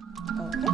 Okay.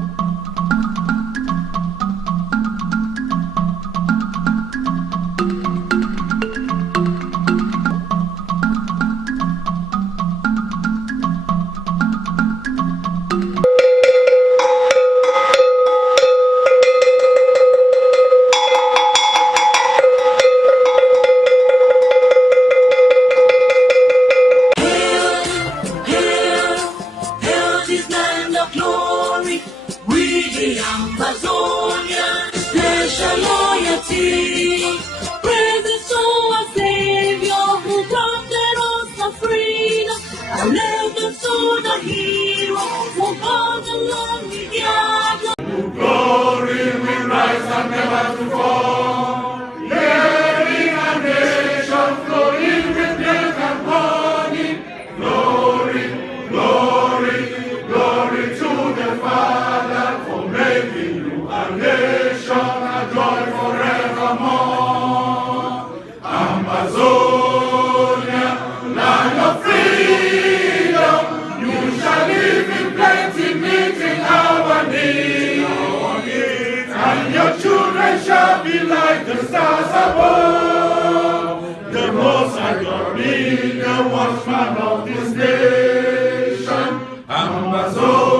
This land of glory, we the Ambazonia, special loyalty. Praises to our Savior who granted us the freedom. Allegiance to the hero who God alone we gather. Glory will rise and never to fall. Hearing a nation flowing with milk and honey. Glory, glory, glory to the Father for making you a nation, a joy forevermore. Ambazonia, land of freedom, you shall live in plenty, meeting our needs. And your children shall be like the stars above. The Most High God be the watchman of this nation. Ambazonia,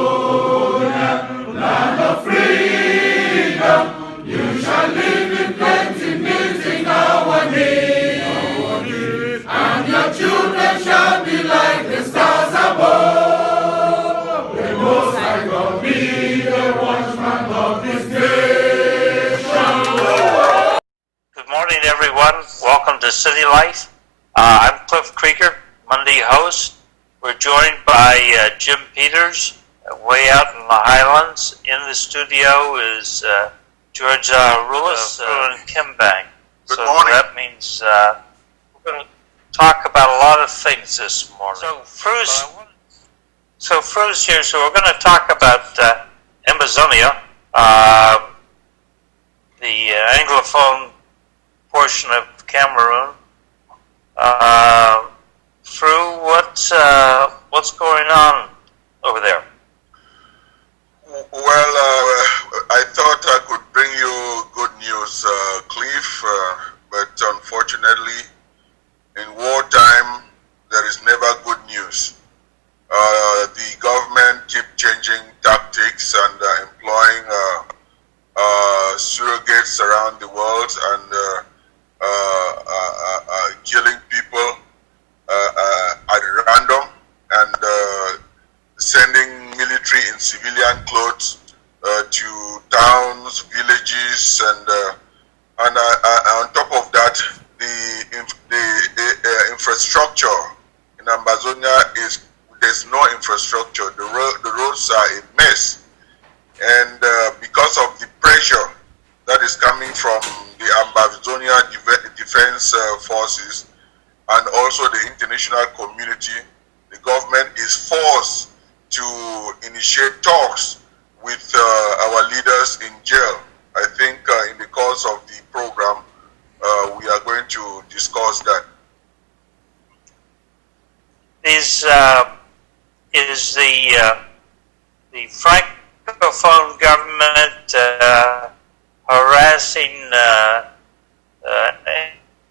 land of freedom, you shall live in plenty, meeting our needs. And your children shall be like the stars above. The Most High God be the watchman of this nation. Good morning, everyone. Welcome to City Life. I'm Cliff Krieger, Monday host. We're joined by Jim Peters, way out in the Highlands. In the studio is George Rulis and Kim Bang. Good So morning. that means we're going to talk about a lot of things this morning. So Fru's here, so we're going to talk about Ambazonia, the Anglophone portion of Cameroun. Fru, what's going on over there? Well, I thought I could bring you good news, Cliff, but unfortunately, in wartime, there is never good news. The government keep changing tactics and employing surrogates around the world and killing people at random and sending military in civilian clothes to towns, villages, and on top of that, the infrastructure in Ambazonia there's no infrastructure. The roads are a mess, and because of the pressure that is coming from the Ambazonia Defense Forces and also the international community, the government is forced to initiate talks with our leaders in jail. I think in the course of the program, we are going to discuss that. Is the Francophone government harassing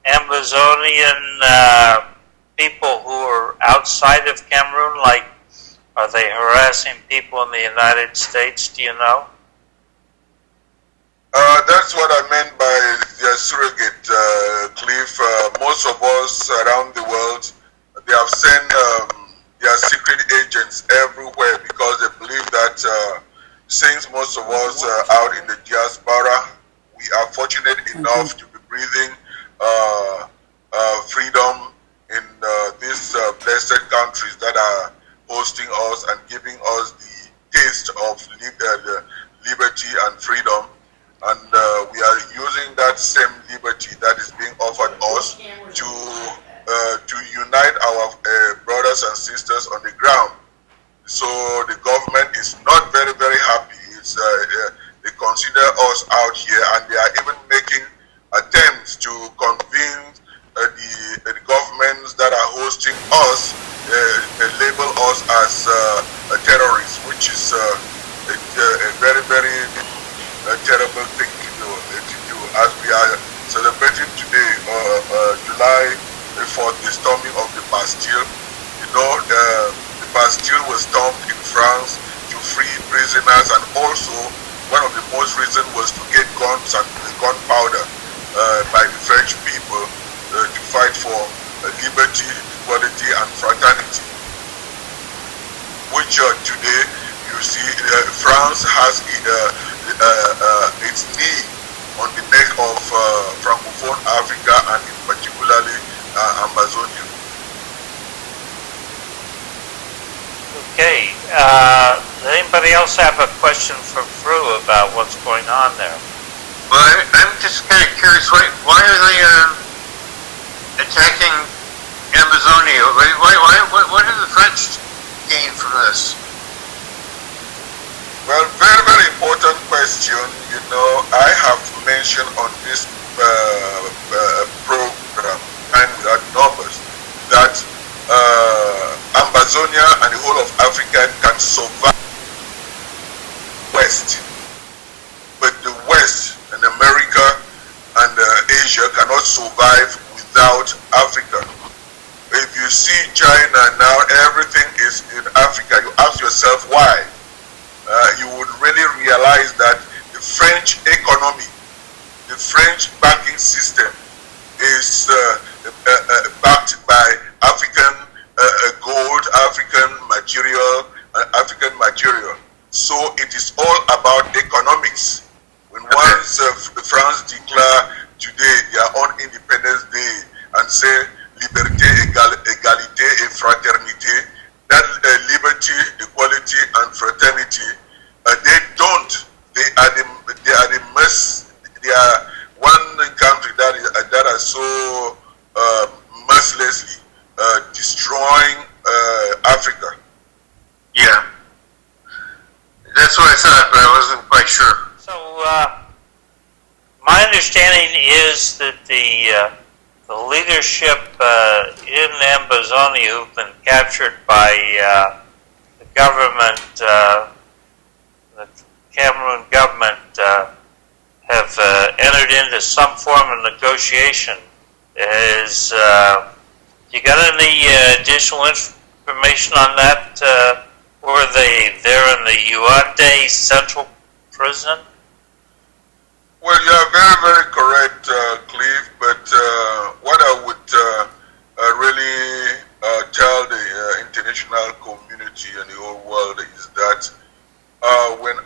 Ambazonian people who are outside of Cameroon? Like, are they harassing people in the United States? Do you know? That's what I meant by the surrogate, Cliff. Most of us around the world, they have sent their secret agents everywhere because they believe that since most of us are out in the diaspora, we are fortunate enough to be breathing freedom in these blessed countries that are hosting us and giving us the taste of liberty and freedom. And we are using that same liberty that is being offered us to unite our brothers and sisters on the ground. So the government is not very, very happy. They consider us out here, and they are even making attempts one of the most recent was to get guns and gunpowder by the French people to fight for liberty, equality, and fraternity. Which today you see France has its knee on the neck of Francophone Africa and in particularly Ambazonia. Okay. Does anybody else have a question for Fru about what's going on there? Well, I'm just kind of curious. Why are they attacking Ambazonia? What did the French gain from this? Well, very, very important question. You know, I have mentioned on this program, and without numbers, that Ambazonia and the whole of Africa can survive West, but the West and America and Asia cannot survive without Africa. If you see China now, everything is in Africa. You ask yourself why. You would really realize that the French economy, the French banking system is backed by African gold, African material. So it is all about economics. When once France declare today their own Independence Day and say liberté, égalité et fraternité, that liberty, equality, and fraternity, they are one country that are so mercilessly destroying Africa. Yeah, that's what I thought, but I wasn't quite sure. So, my understanding is that the leadership in Ambazonia who've been captured by the government, the Cameroun government, have entered into some form of negotiation. You got any additional information on that? Were they there in the Yaoundé Central Prison? Well, you are very, very correct, Cliff, but what I would really tell the international community and the whole world is that when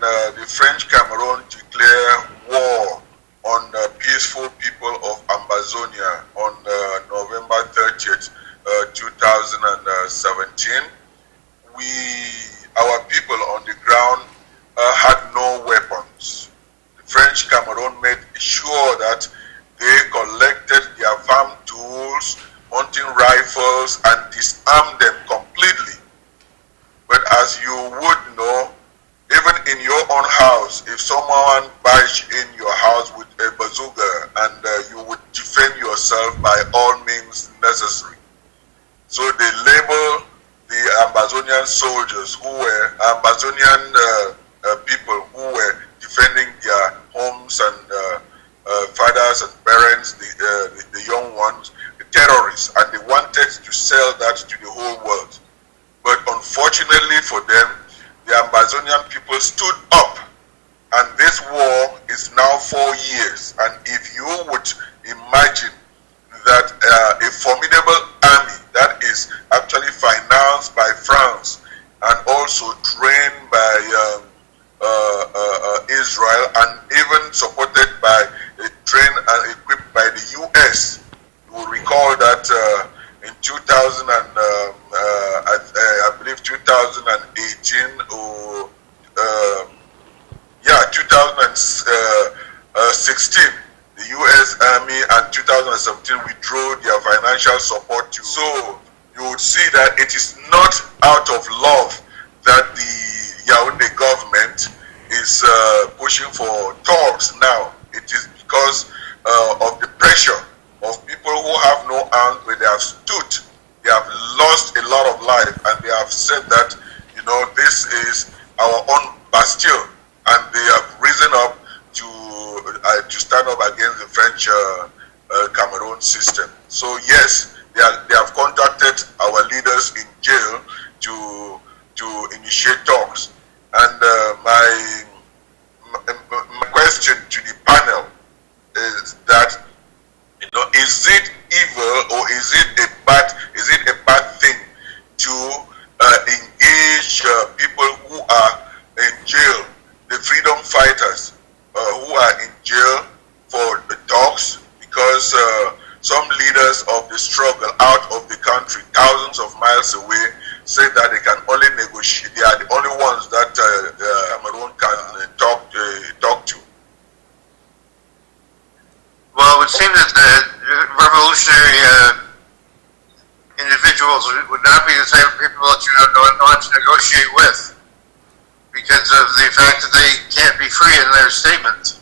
the French Cameroun declare war on the peaceful people of Ambazonia on November 30th, 2017, our people on the ground had no weapons. The French Cameroun made sure that they collected their farm tools, hunting rifles, and disarmed them completely. But as you would know, even in your own house, if someone barged in your house with a bazooka, and you would defend yourself by all means necessary. So they label the Ambazonian soldiers who were Ambazonian people who were defending their homes and fathers and parents, the young ones, the terrorists, and they wanted to sell that to the whole world. But unfortunately for them, the Ambazonian people stood up, and this war is now 4 years. And if you would imagine that a formidable army that is actually financed by France and also trained by Israel and even supported by, trained and equipped by the US, you will recall that in 2000 and I believe 2018 or 2016, the U.S. Army and 2017 withdrew their financial support to. So you would see that it is not out of love that the Yaoundé government is pushing for talks now. It is because of the pressure of people who have no arms, but they have stood. They have lost a lot of life, and they have said that, you know, this is our own Bastille, and they have risen up to stand up against the French Cameroun system. So yes, they have contacted our leaders in jail to initiate talks, And my question to the panel is that, is it evil or is it a bad thing to engage people who are in jail, the freedom fighters who are in jail for the talks, because some leaders of the struggle out of the country, thousands of miles away, say that they can only negotiate. They are the only ones that Cameroun can talk to. Well, it would seem that the revolutionary individuals would not be the same people that you don't want to negotiate with, because of the fact that they can't be free in their statement.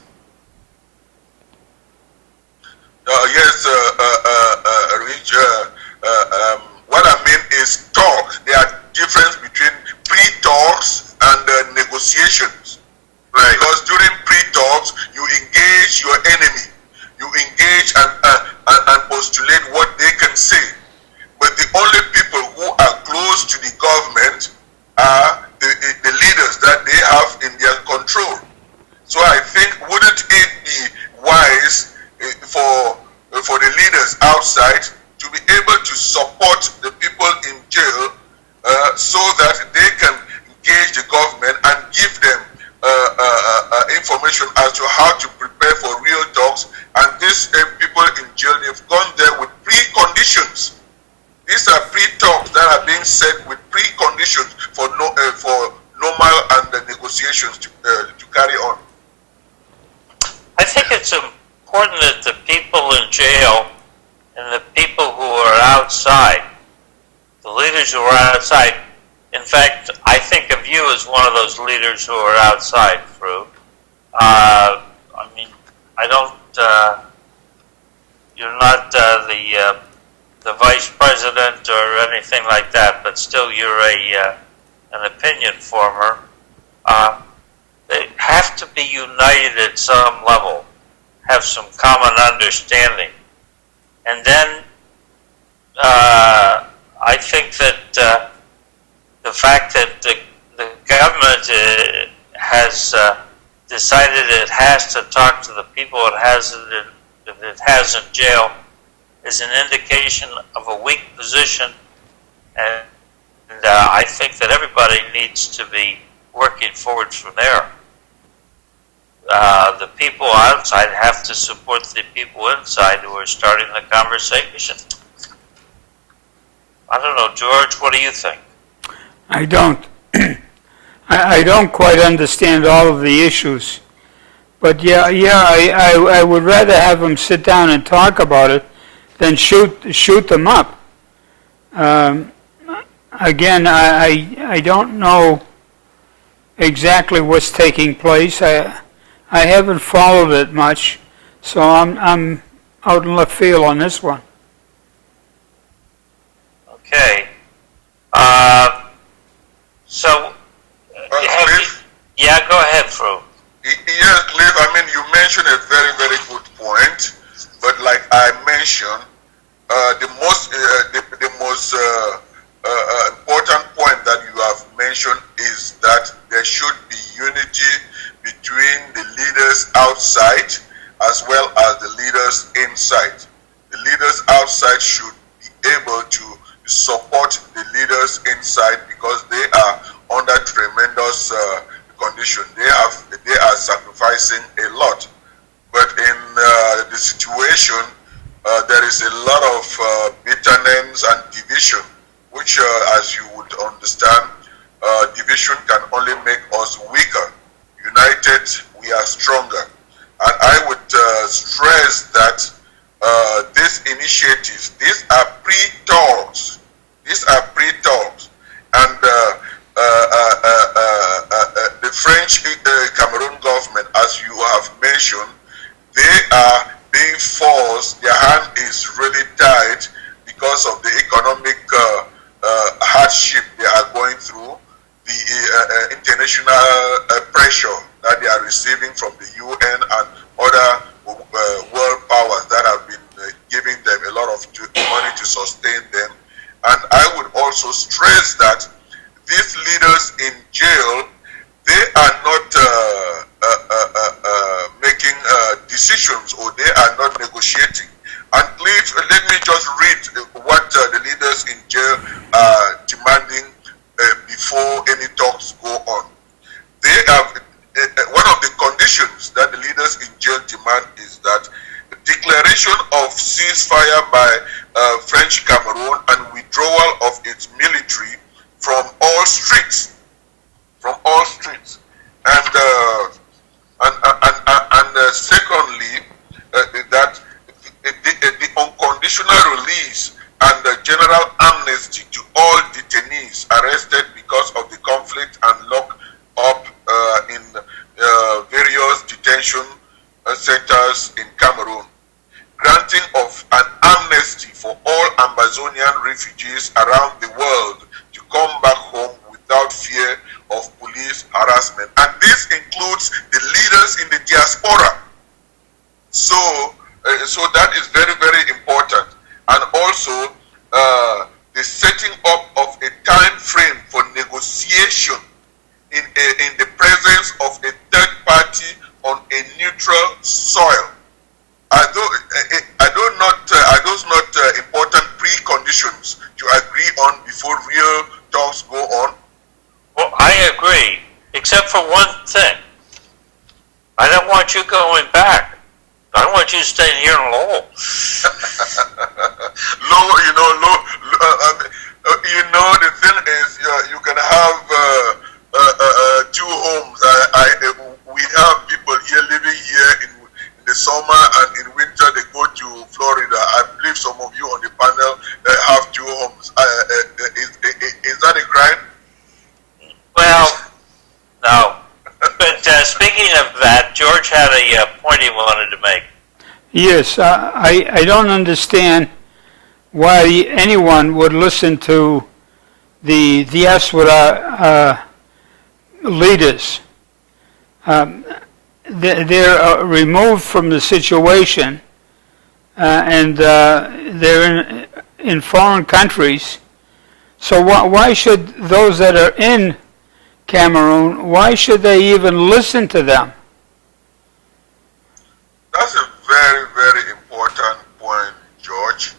Yes, Rich. What I mean is talk. There are difference between pre-talks and negotiations. Right. Because during pre-talks, you engage your enemy. You engage and postulate what they can say. But the only people who are close to the government are the leaders that they have in their control. So I think, wouldn't it be wise for the leaders outside to be able to support the people in jail so that they can engage the government and give them information as to how to prepare for real talks? And these people in jail, they've gone there with preconditions. These are pre-talks that are being set with preconditions for normal and negotiations to carry on. I think it's important that the people in jail and the people who are outside, the leaders who are outside, in fact, I think of you as one of those leaders who are outside, Fru. I mean, I don't, you're not the vice president or anything like that, but still you're an opinion former. They have to be united at some level, have some common understanding. And then I think that the fact that the government has decided it has to talk to the people it has in jail is an indication of a weak position, and I think that everybody needs to be working forward from there. The people outside have to support the people inside who are starting the conversation. I don't know, George, what do you think? I don't. I don't quite understand all of the issues. But I would rather have them sit down and talk about it than shoot them up. Again, I don't know exactly what's taking place. I haven't followed it much, so I'm out in left field on this one. Okay. Cliff? Yeah, go ahead, Fru. Yes, Cliff, I mean, you mentioned a very, very good point, but like I mentioned, the most important point that you have mentioned is that there should be unity between the leaders outside as well as the leaders inside. The leaders outside should be able to support the leaders inside because they are under tremendous condition. They are sacrificing a lot. But in the situation, there is a lot of bitterness and division, which, as you would understand, division can only make us weaker. United, we are stronger. And I would stress that these initiatives, these are pre-talks. These are pre-talks. And the French Cameroon government, as you have mentioned, they are being forced, their hand is really tied because of the economic hardship they are going through, the international pressure that they are receiving from the UN and other world powers that have been giving them a lot of money to sustain them. And I would also stress that these leaders in jail, they ceasefire by French Cameroon and withdrawal of its military from all streets, and secondly, that the unconditional release and the general amnesty to all detainees arrested because of the conflict and locked up in various detention centers in Cameroon. Granting of an amnesty for all Ambazonian refugees around the world to come back home without fear of police harassment. And this includes the leaders in the diaspora. So that is very, very important. And also the setting up of a time frame for negotiation in the presence of a third party on a neutral soil. Are those not important preconditions to agree on before real talks go on? Well, I agree, except for one thing. I don't want you going back. I don't want you staying here in Lowell. The thing is, you can have 2 homes. We have people here living here in the summer, and in winter they go to Florida. I believe some of you on the panel have 2 homes. Is that a crime? Well, no. But speaking of that, George had a point he wanted to make. Yes, I don't understand why anyone would listen to the diaspora leaders. They're removed from the situation, and they're in foreign countries. So why should those that are in Cameroon, why should they even listen to them? That's a very, very important point, George.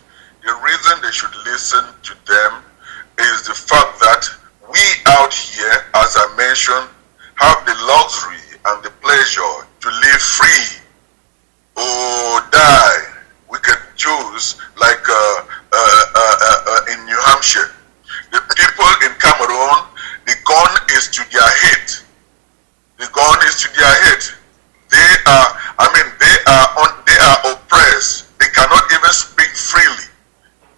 The reason they should listen to them is the fact that we out here, as I mentioned, have the luxury and the pleasure to live free or die. We can choose, like in New Hampshire. The people in Cameroon, the gun is to their head. The gun is to their head. They are oppressed. They cannot even speak freely.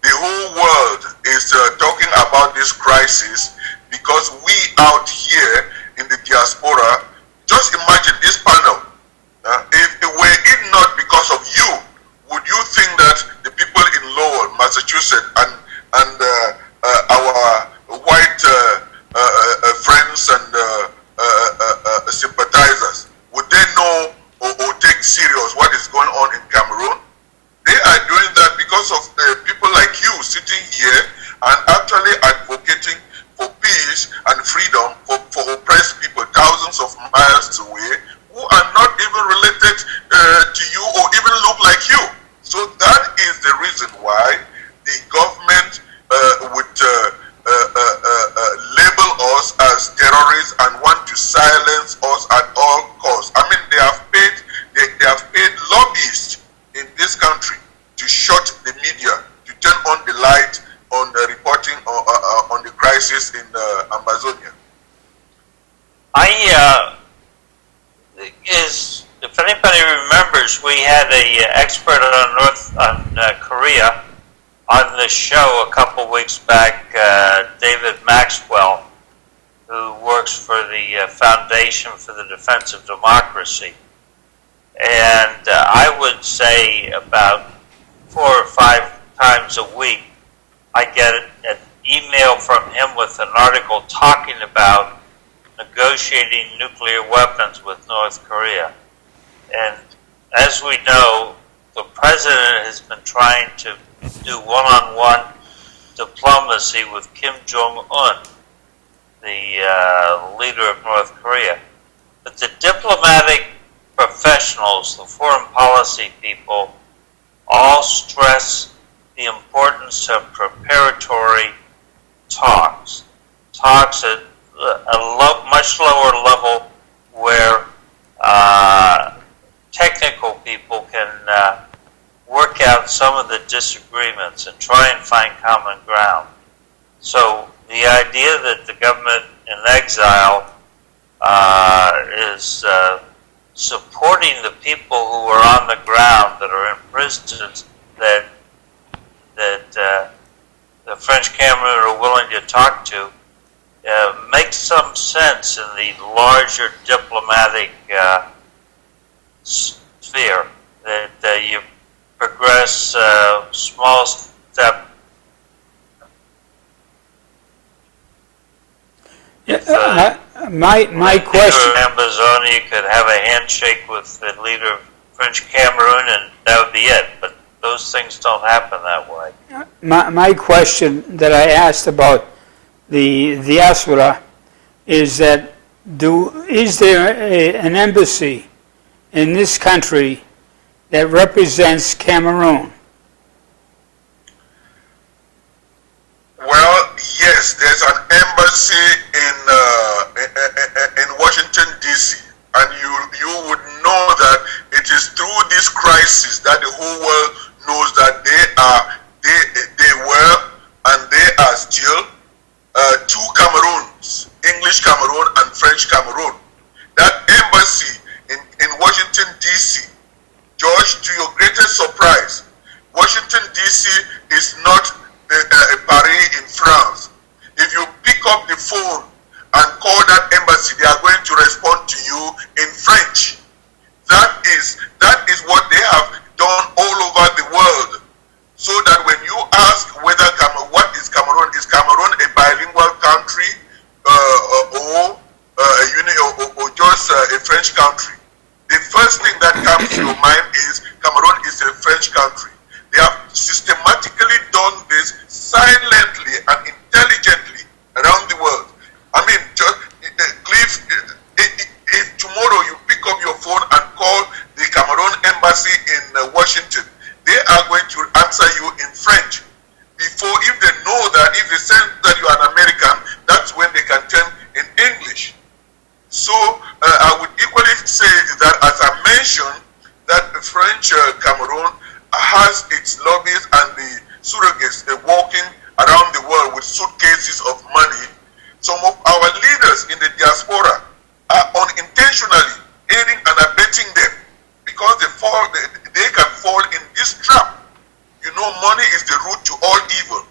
The whole world is talking about this crisis because we out here in the diaspora, just imagine this panel. If it were it not because of you, would you think that the people in Lowell, Massachusetts, and our white friends and sympathizers, would they know or take serious what is going on in Cameroon? They are doing that because of people like you sitting here and actually advocating for peace and freedom for oppressed people thousands of miles away who are not even related to you or even look like you. So that is the reason why the government would label us as terrorists and want to silence us at all costs. I mean, they have paid lobbyists in this country to shut the media, to turn on the light on the reporting on the crisis in Ambazonia. If anybody remembers, we had an expert on Korea on the show a couple weeks back, David Maxwell, who works for the Foundation for the Defense of Democracy. And I would say about 4 or 5 times a week, I get an email from him with an article talking about negotiating nuclear weapons with North Korea. And as we know, the president has been trying to do one-on-one diplomacy with Kim Jong-un, the leader of North Korea. But the diplomatic professionals, the foreign policy people, all stress the importance of preparatory talks at a much lower level where technical people can work out some of the disagreements and try and find common ground. So the idea that the government in exile is supporting the people who are on the ground that are in prisons that the French Cameroon are willing to talk to makes some sense in the larger diplomatic sphere, that you progress small step. Yeah, my question. Ambazonia, you could have a handshake with the leader of French Cameroon, and that would be it. But those things don't happen that way. My question that I asked about the diaspora is that is there an embassy in this country that represents Cameroon? Well, yes, there's an embassy in Washington D.C., and you would know that it is through this crisis that the whole world knows that they were and they are still two Cameroons, English Cameroon and French Cameroon. That embassy in Washington D.C., George, to your greatest surprise, Washington D.C. is not Paris in France. If you pick up the phone and call that embassy, they are going to respond to you in French. That is what they have done all over the world. So that when you ask what is Cameroon a bilingual country or just a French country? The first thing that comes to your mind is Cameroon is a French country. They have systematically done this silently and intelligently around the world. I mean, Cliff, if tomorrow you pick up your phone and call the Cameroon embassy in Washington, they are going to answer you in French. Before, if they know that, if they say that you are an American, that's when they can turn in English. So I would equally say that, as I mentioned, that the French Cameroon has its lobbies and the surrogates walking around the world with suitcases of money. Some of our leaders in the diaspora are unintentionally aiding and abetting them because they can fall in this trap. You know, money is the root to all evil.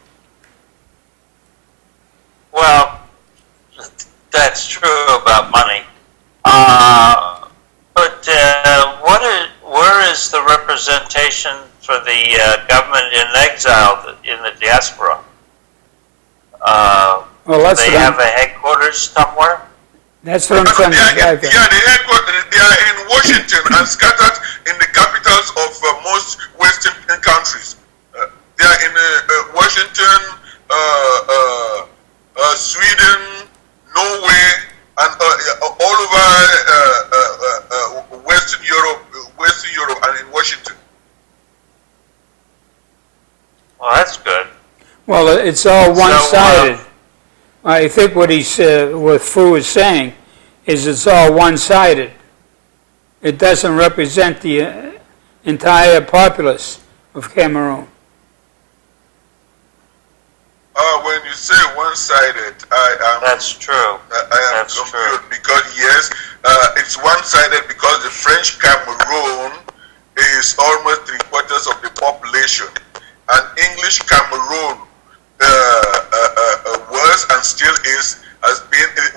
Well, that's true about money. But where is the representation for the government in exile in the diaspora? Well, they have a headquarters somewhere? That's what I'm trying to get at. Yeah, they are in Washington and scattered in the capitals of most Western countries. They are in Washington, Sweden, Norway, and all over Western Europe, and in Washington. Well, that's good. Well, it's all one-sided. I think what what Fu is saying is it's all one-sided. It doesn't represent the entire populace of Cameroon. When you say one-sided, That's true. I am confused because yes, it's one-sided because the French Cameroon is almost 3/4 of the population, and English Cameroon was and still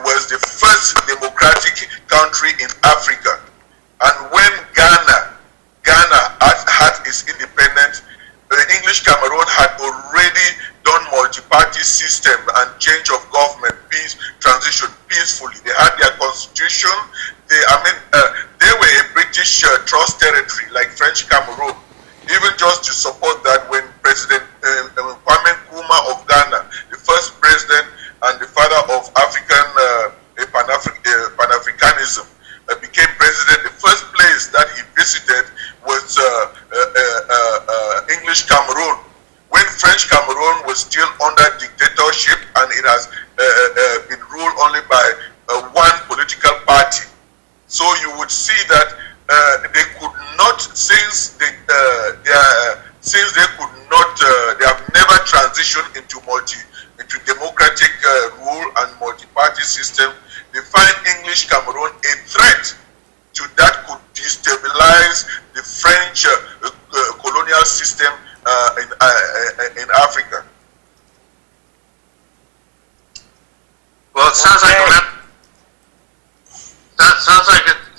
was the first democratic country in Africa. And when Ghana had its independence, the English Cameroon had already done multi-party system and change of government, transition peacefully. They had their constitution. They were a British trust territory like French Cameroon. Even just to support that, when President Kwame Nkrumah of Ghana, the first president and the father of African Pan-Africanism, became president, the first place that he visited was English Cameroon, when French Cameroon was still under dictatorship and it has been ruled only by one political party. So you would see that they could not, since they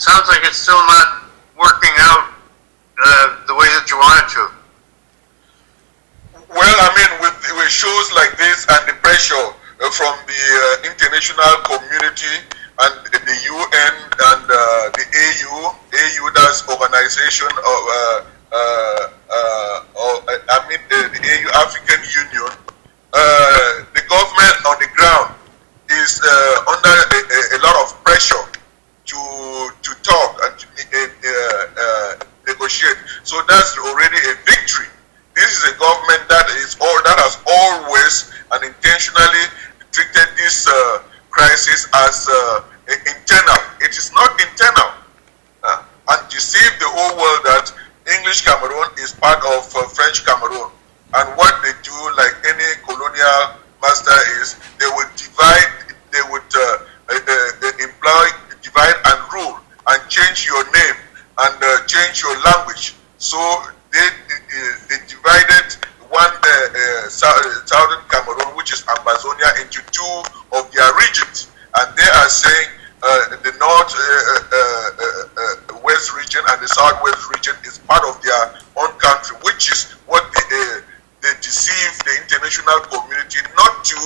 sounds like it's still not working out the way that you want it to. Well, I mean, with shows like this and the pressure from the international community and the UN and the AU, that's Organization of, the AU, African Union, the government on the ground is under a lot of pressure to talk and to negotiate. So that's already a victory. This is a government that has always and intentionally treated this crisis as internal. It is not internal, and deceive the whole world that English Cameroon is part of French Cameroon. And what they do, like any colonial master, is they would divide, they would employ, divide and rule, and change your name and change your language. So they divided one southern Cameroon, which is Ambazonia, into two of their regions, and they are saying the north west region and the southwest region is part of their own country, which is what they deceive the international community not to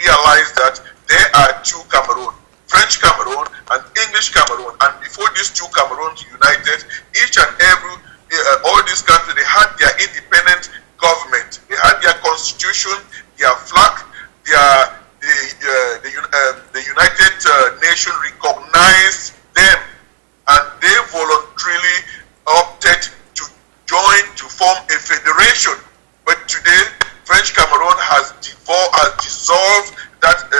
realize that there are two Cameroon, French Cameroon and English Cameroon, and before these two Cameroons united, each and every all these countries, they had their independent government, they had their constitution, their flag, the United Nations recognized them, and they voluntarily opted to join to form a federation. But today, French Cameroon has dissolved that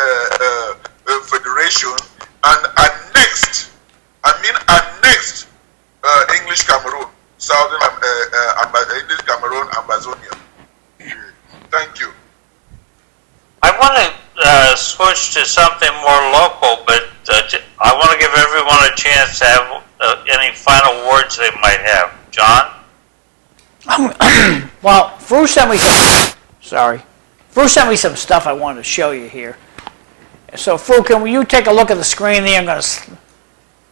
federation and annexed English Cameroon, Southern English Cameroon, Ambazonia. Thank you. I want to switch to something more local, but I want to give everyone a chance to have any final words they might have. John? Well, Fru sent me some stuff I wanted to show you here. So, Fru, can you take a look at the screen there? I'm going to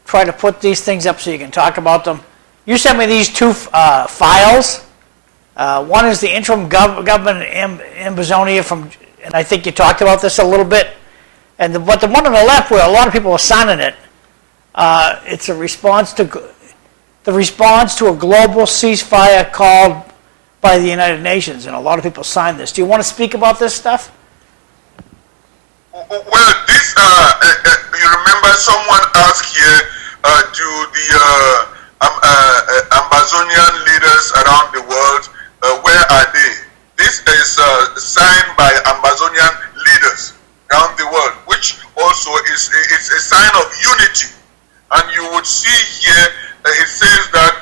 try to put these things up so you can talk about them. You sent me these two files. One is the interim government in Ambazonia from, and I think you talked about this a little bit. But the one on the left, where a lot of people are signing it, it's a response to a global ceasefire called by the United Nations, and a lot of people signed this. Do you want to speak about this stuff? Well, this, you remember someone asked here, do the Ambazonian leaders around the world, where are they? This is signed by Ambazonian leaders around the world, which also is a sign of unity. And you would see here, it says that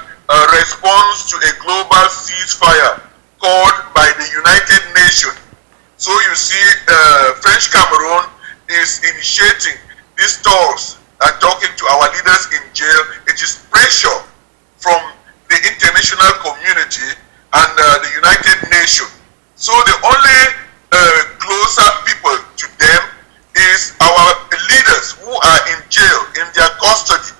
response to a global ceasefire called by the United Nations. So you see, French Cameroon is initiating these talks and talking to our leaders in jail. It is pressure from the international community and the United Nations. So the only closer people to them is our leaders who are in jail, in their custody.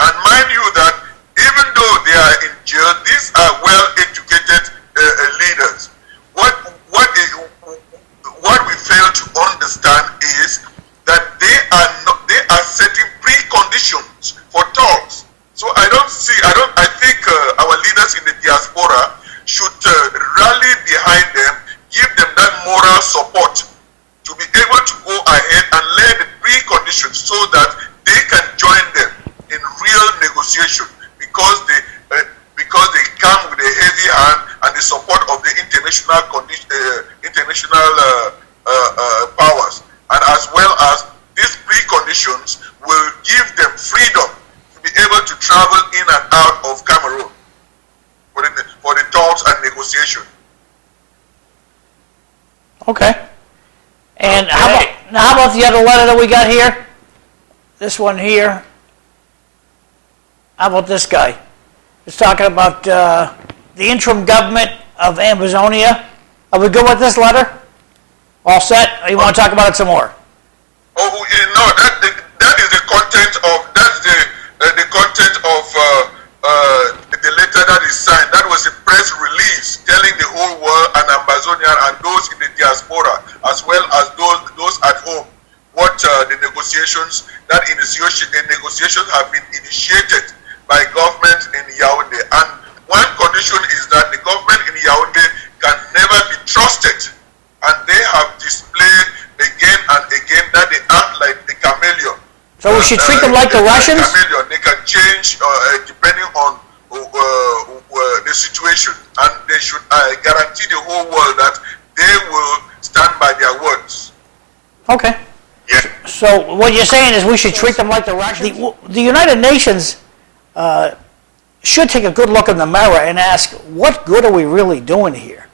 And mind you that even though they are in jail, these are well-educated leaders. What we fail to understand is that they are setting preconditions for talks. So I think our leaders in the diaspora should rally behind them, give them that moral support to be able to go ahead and lay the preconditions so that they can join them in real negotiation, because they come with a heavy hand and the support of the international powers, and as well as these preconditions will give them freedom to be able to travel in and out of Cameroon for the talks and negotiation. Okay. And how about the other letter that we got here? This one here. How about this guy? It's talking about the interim government of Ambazonia. Are we good with this letter? All set? Or you want to talk about it some more? Oh, no, that is the content of, that's the content negotiations have been initiated by government in Yaoundé. And one condition is that the government in Yaoundé can never be trusted. And they have displayed again and again that they act like a chameleon. So we should treat them like the Russians? Chameleon. They can change depending on the situation. And they should guarantee the whole world that they will stand by their words. Okay. Yeah. So what you're saying is we should treat them like the Russians? The United Nations should take a good look in the mirror and ask, what good are we really doing here?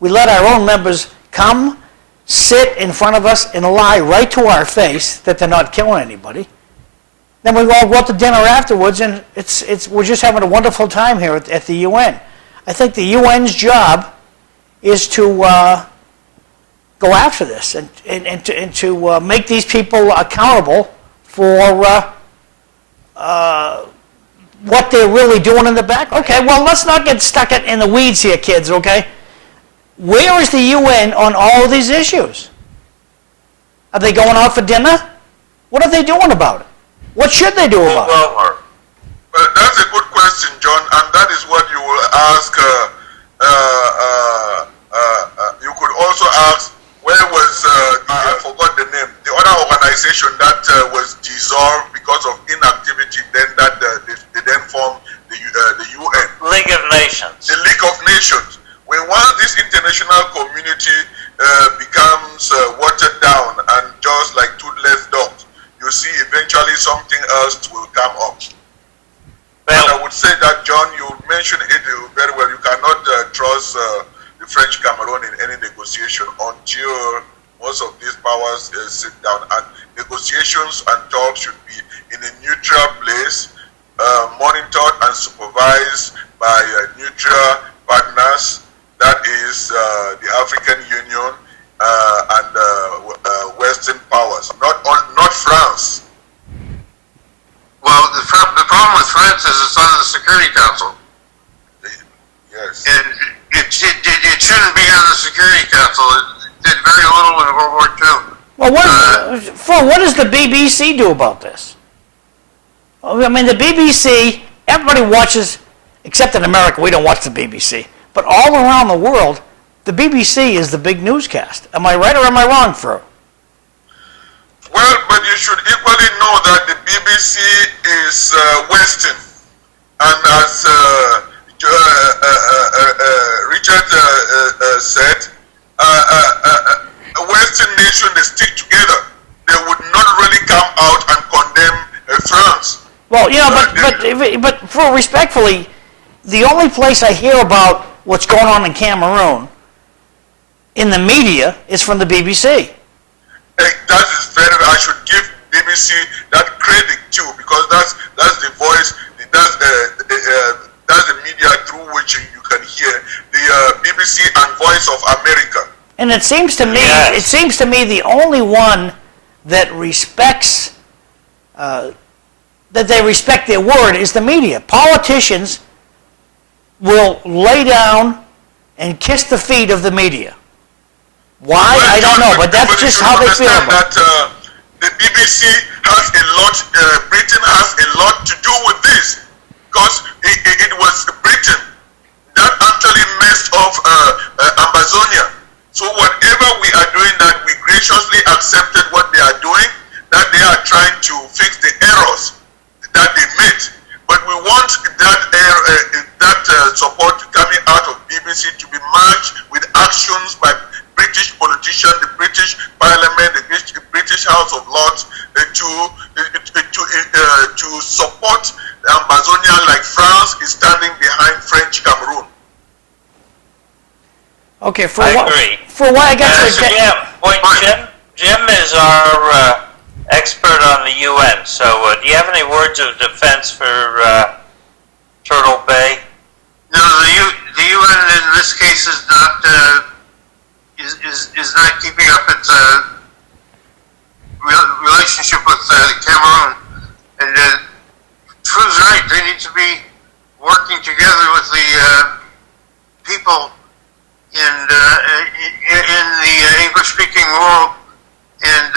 We let our own members come, sit in front of us, and lie right to our face that they're not killing anybody. Then we all go out to dinner afterwards, and we're just having a wonderful time here at the UN. I think the UN's job is to go after this and to make these people accountable for what they're really doing in the back. Okay, well, let's not get stuck in the weeds here, kids, okay? Where is the UN on all of these issues? Are they going out for dinner? What are they doing about it? What should they do about it? Well, that's a good question, John, and that is what you will ask. You could also ask, where was, I forgot the name, the other organization that was dissolved because of inactivity, then that they then formed the UN. League of Nations. The League of Nations. When once this international community becomes watered down and just like toothless dogs, you see eventually something else will come up. Well, and I would say that, John, you mentioned it very well. You cannot trust the French Cameroun in any negotiation until most of these powers sit down. And negotiations and talks should be in a neutral place, monitored and supervised by neutral partners. That is the African Union and Western powers, not France. Well, the problem with France is it's under the Security Council. Yes. And it shouldn't be on the Security Council. It did very little in World War II. Well, what does the BBC do about this? I mean, the BBC, everybody watches, except in America, we don't watch the BBC. But all around the world, the BBC is the big newscast. Am I right or am I wrong, Fro? Well, but you should equally know that the BBC is Western. And as Richard said, a Western nation, they stick together. They would not really come out and condemn France. Well, you know, but for respectfully, the only place I hear about what's going on in Cameroon in the media is from the BBC. That is very. I should give BBC that credit too, because that's the voice. That's the media through which you can hear the BBC and Voice of America. And it seems to me, the only one that respects, that they respect their word is the media. Politicians will lay down and kiss the feet of the media. Why? Well, I don't know, but that's just how they feel about it. That the BBC has a lot, Britain has a lot to do with this, because it was Britain that actually messed up Ambazonia. So whatever we are doing, that we graciously accepted what they are doing, that they are trying to fix the errors that they made. But we want that support coming out of BBC to be matched with actions by British politicians, the British Parliament, the British House of Lords, to support Ambazonia like France is standing behind French Cameroon. Okay, I agree. For why I got Jim is our expert on the UN. So, do you have any words of defense for Turtle Bay? No, the UN in this case is not is not keeping up its relationship with Cameroon. And True's right; they need to be working together with the people in the English-speaking world, and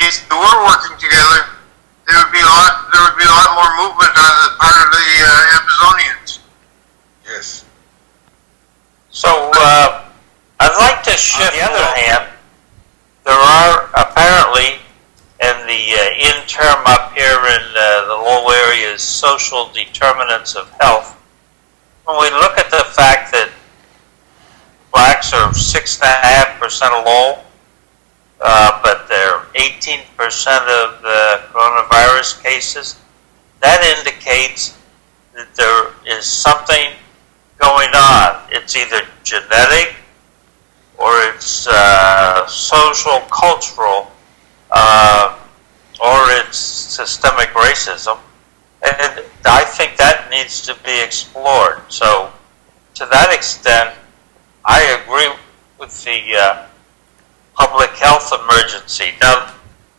if they were working together, there would be a lot more movement on the part of the Ambazonians. Yes. So, I'd like to shift. On the other hand, there are apparently, in the in-term up here in the low areas, social determinants of health. When we look at the fact that blacks are 6.5% low, but they're 18% of the coronavirus cases, that indicates that there is something going on. It's either genetic or it's social, cultural, or it's systemic racism. And I think that needs to be explored. So, to that extent, I agree with the public health emergency. Now,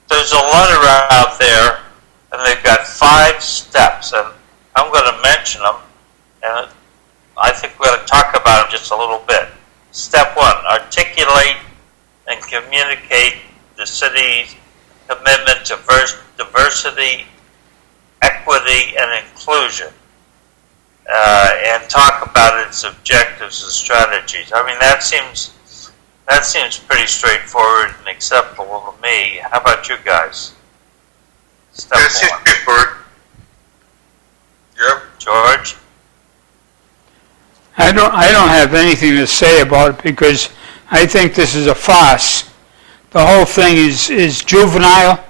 there's a letter out there, and they've got 5 steps, and I'm going to mention them, and I think we're going to talk about them just a little bit. Step 1, articulate and communicate the city's commitment to diversity, equity, and inclusion, and talk about its objectives and strategies. I mean, that seems pretty straightforward and acceptable to me. How about you guys? Step That's 1. straightforward. Yep. George? I don't have anything to say about it because I think this is a farce. The whole thing is juvenile,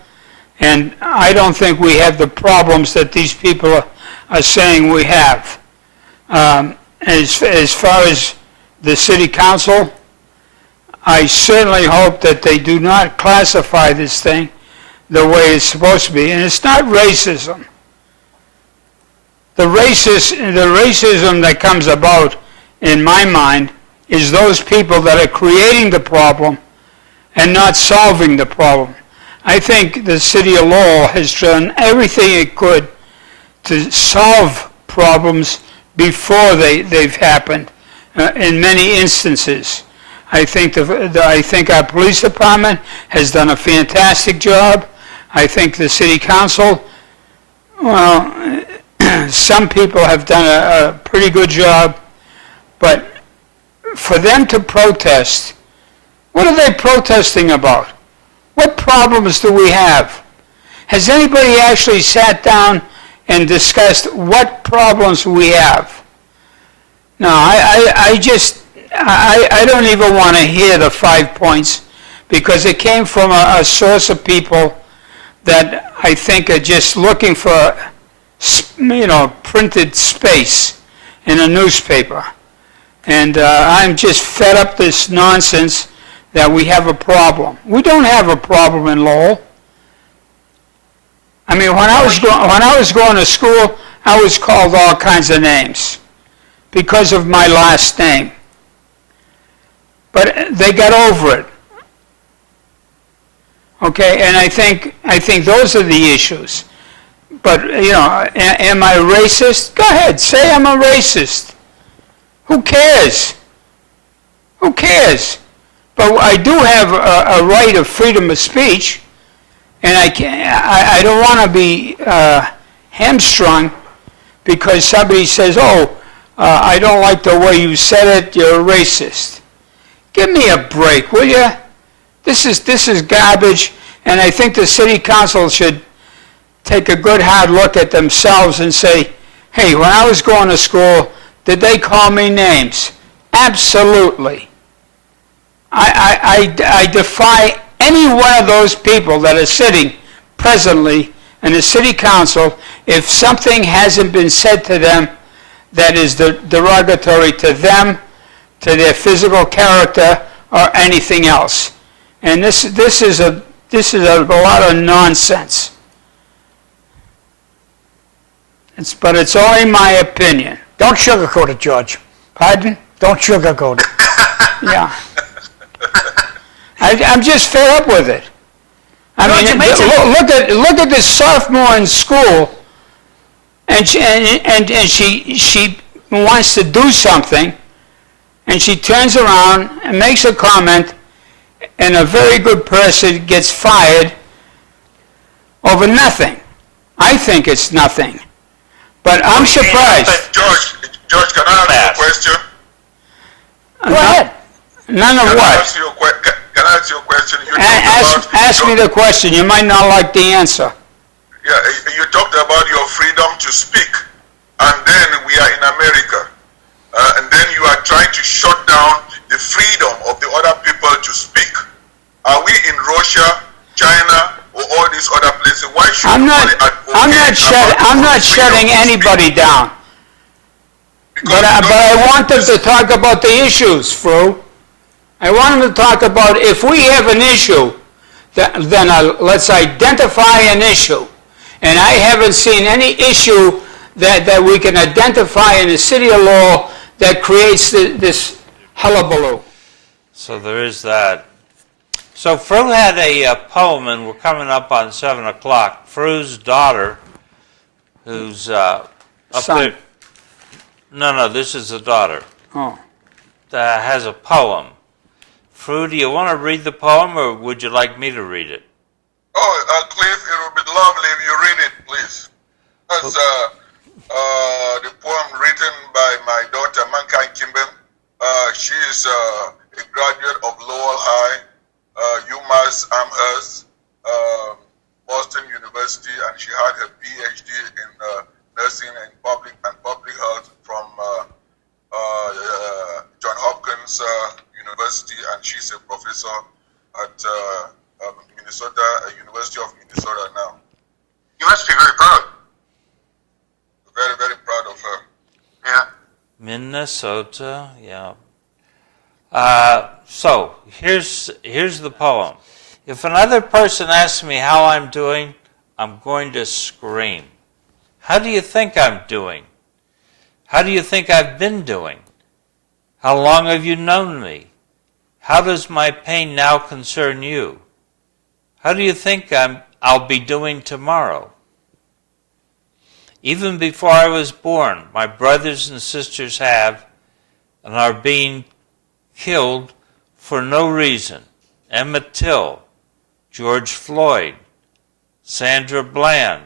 and I don't think we have the problems that these people are saying we have. As far as the city council, I certainly hope that they do not classify this thing the way it's supposed to be. And it's not racism. The racism that comes about, in my mind, is those people that are creating the problem and not solving the problem. I think the city of Lowell has done everything it could to solve problems before they've happened in many instances. I think our police department has done a fantastic job. I think the city council, well, some people have done a pretty good job, but for them to protest, what are they protesting about? What problems do we have? Has anybody actually sat down and discussed what problems we have? No, I don't even want to hear the 5 points because it came from a source of people that I think are just looking for, printed space in a newspaper. And I'm just fed up this nonsense that we have a problem. We don't have a problem in Lowell. I mean, when I was going to school, I was called all kinds of names because of my last name. But they got over it. Okay, and I think those are the issues. But, am I racist? Go ahead, say I'm a racist. Who cares? Who cares? But I do have a right of freedom of speech, and I don't want to be hamstrung because somebody says, I don't like the way you said it, you're a racist. Give me a break, will you? This is garbage, and I think the city council should take a good hard look at themselves and say, hey, when I was going to school, did they call me names? Absolutely. I defy any one of those people that are sitting presently in the city council if something hasn't been said to them that is derogatory to them, to their physical character, or anything else. And this is a lot of nonsense. But it's only my opinion. Don't sugarcoat it, George. Pardon? Don't sugarcoat it. Yeah. I'm just fed up with it. I mean, look at this sophomore in school, and she wants to do something, and she turns around and makes a comment, and a very good person gets fired over nothing. I think it's nothing. But I'm surprised. George, can I ask you a question? Go ahead. None of Can I what? ask you a question? You talked about Ask me the question. You might not like the answer. Yeah, you talked about your freedom to speak, and then we are in America, and then you are trying to shut down the freedom of the other people to speak. Are we in Russia, China, or all these other places? Why should I'm not shutting anybody down. But I want them to talk about the issues, Fru. I want them to talk about if we have an issue, then let's identify an issue. And I haven't seen any issue that we can identify in the city of Lowell that creates this hullabaloo. So there is that. So Fru had a poem, and we're coming up on 7 o'clock. Fru's daughter, who's up Son. there. No, this is the daughter. Oh. Has a poem. Fru, do you want to read the poem, or would you like me to read it? Oh, Cliff, it would be lovely if you read it, please. That's the poem written by my daughter, Mankind Kimbem. She is a graduate of Lowell High, UMass Amherst, Boston University, and she had her PhD in nursing and public health from John Hopkins University, and she's a professor at University of Minnesota now. You must be very proud. Very, very proud of her. Yeah. Minnesota, yeah. So here's the poem. If another person asks me how I'm doing, I'm going to scream. How do you think I'm doing? How do you think I've been doing? How long have you known me? How does my pain now concern you? How do you think I'll be doing tomorrow? Even before I was born, my brothers and sisters have and are being killed for no reason. Emmett Till, George Floyd, Sandra Bland,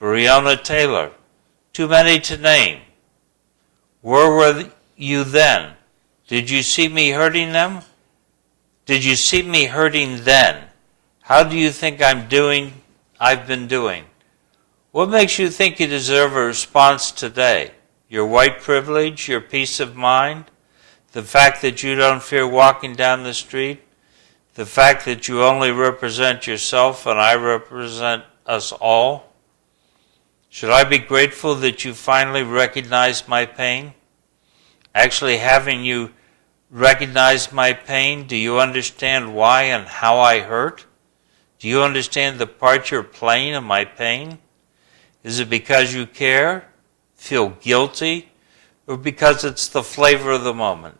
Breonna Taylor, too many to name. Where were you then? Did you see me hurting them? Did you see me hurting then? How do you think I've been doing? What makes you think you deserve a response today? Your white privilege, your peace of mind, the fact that you don't fear walking down the street, the fact that you only represent yourself and I represent us all? Should I be grateful that you finally recognized my pain? Actually, having you recognize my pain, do you understand why and how I hurt? Do you understand the part you're playing in my pain? Is it because you care, feel guilty, or because it's the flavor of the moment?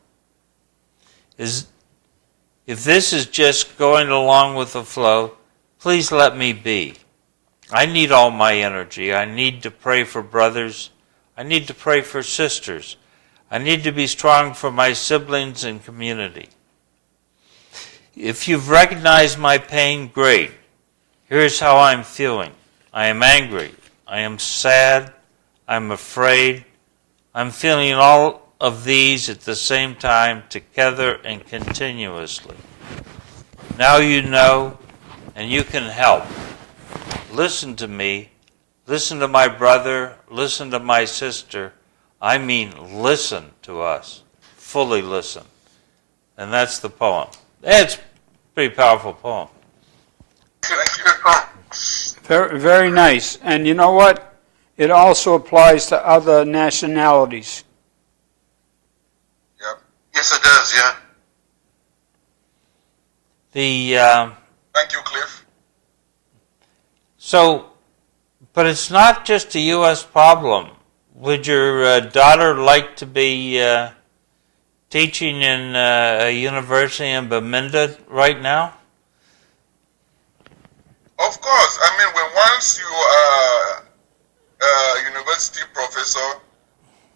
If this is just going along with the flow, please let me be. I need all my energy. I need to pray for brothers. I need to pray for sisters. I need to be strong for my siblings and community. If you've recognized my pain, great. Here's how I'm feeling. I am angry. I am sad. I'm afraid. I'm feeling all of these at the same time, together and continuously. Now you know, and you can help. Listen to me. Listen to my brother. Listen to my sister. I mean, listen to us. Fully listen. And that's the poem. It's a pretty powerful poem. Very, very nice. And you know what? It also applies to other nationalities. Yep. Yes, it does, yeah. Thank you, Cliff. So, but it's not just a U.S. problem. Would your daughter like to be teaching in a university in Bamenda right now? Of course. I mean, once you are a university professor,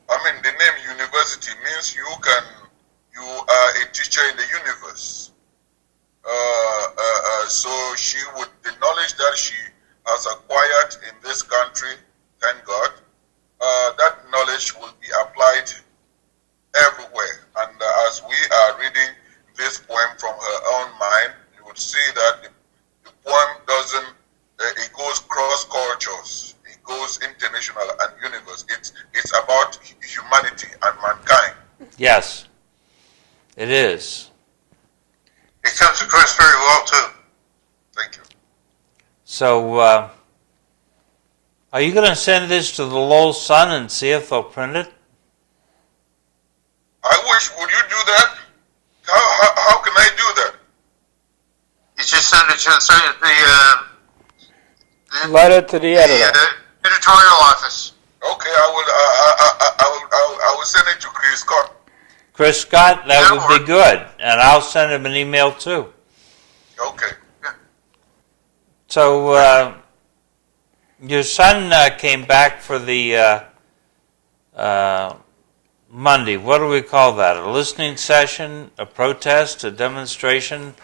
I mean, the name university means you are a teacher in the universe. So she would, the knowledge that she has acquired in this country, thank God, that knowledge will be applied everywhere. And as we are reading this poem from her own mind, you would see that the poem doesn't, it goes cross cultures, it goes international and universe. It's about humanity and mankind. Yes, it is. It comes across very well too. Thank you. So, are you going to send this to the Lowell Sun and see if they'll print it? I wish, would you do that? How can I do that? You just send it to the Letter to the editor. editorial office. Okay, I will send it to Chris Scott. Chris Scott, that That'll would be work. good. And I'll send him an email too. Okay. So, your son came back for the Monday. What do we call that? A listening session, a protest, a demonstration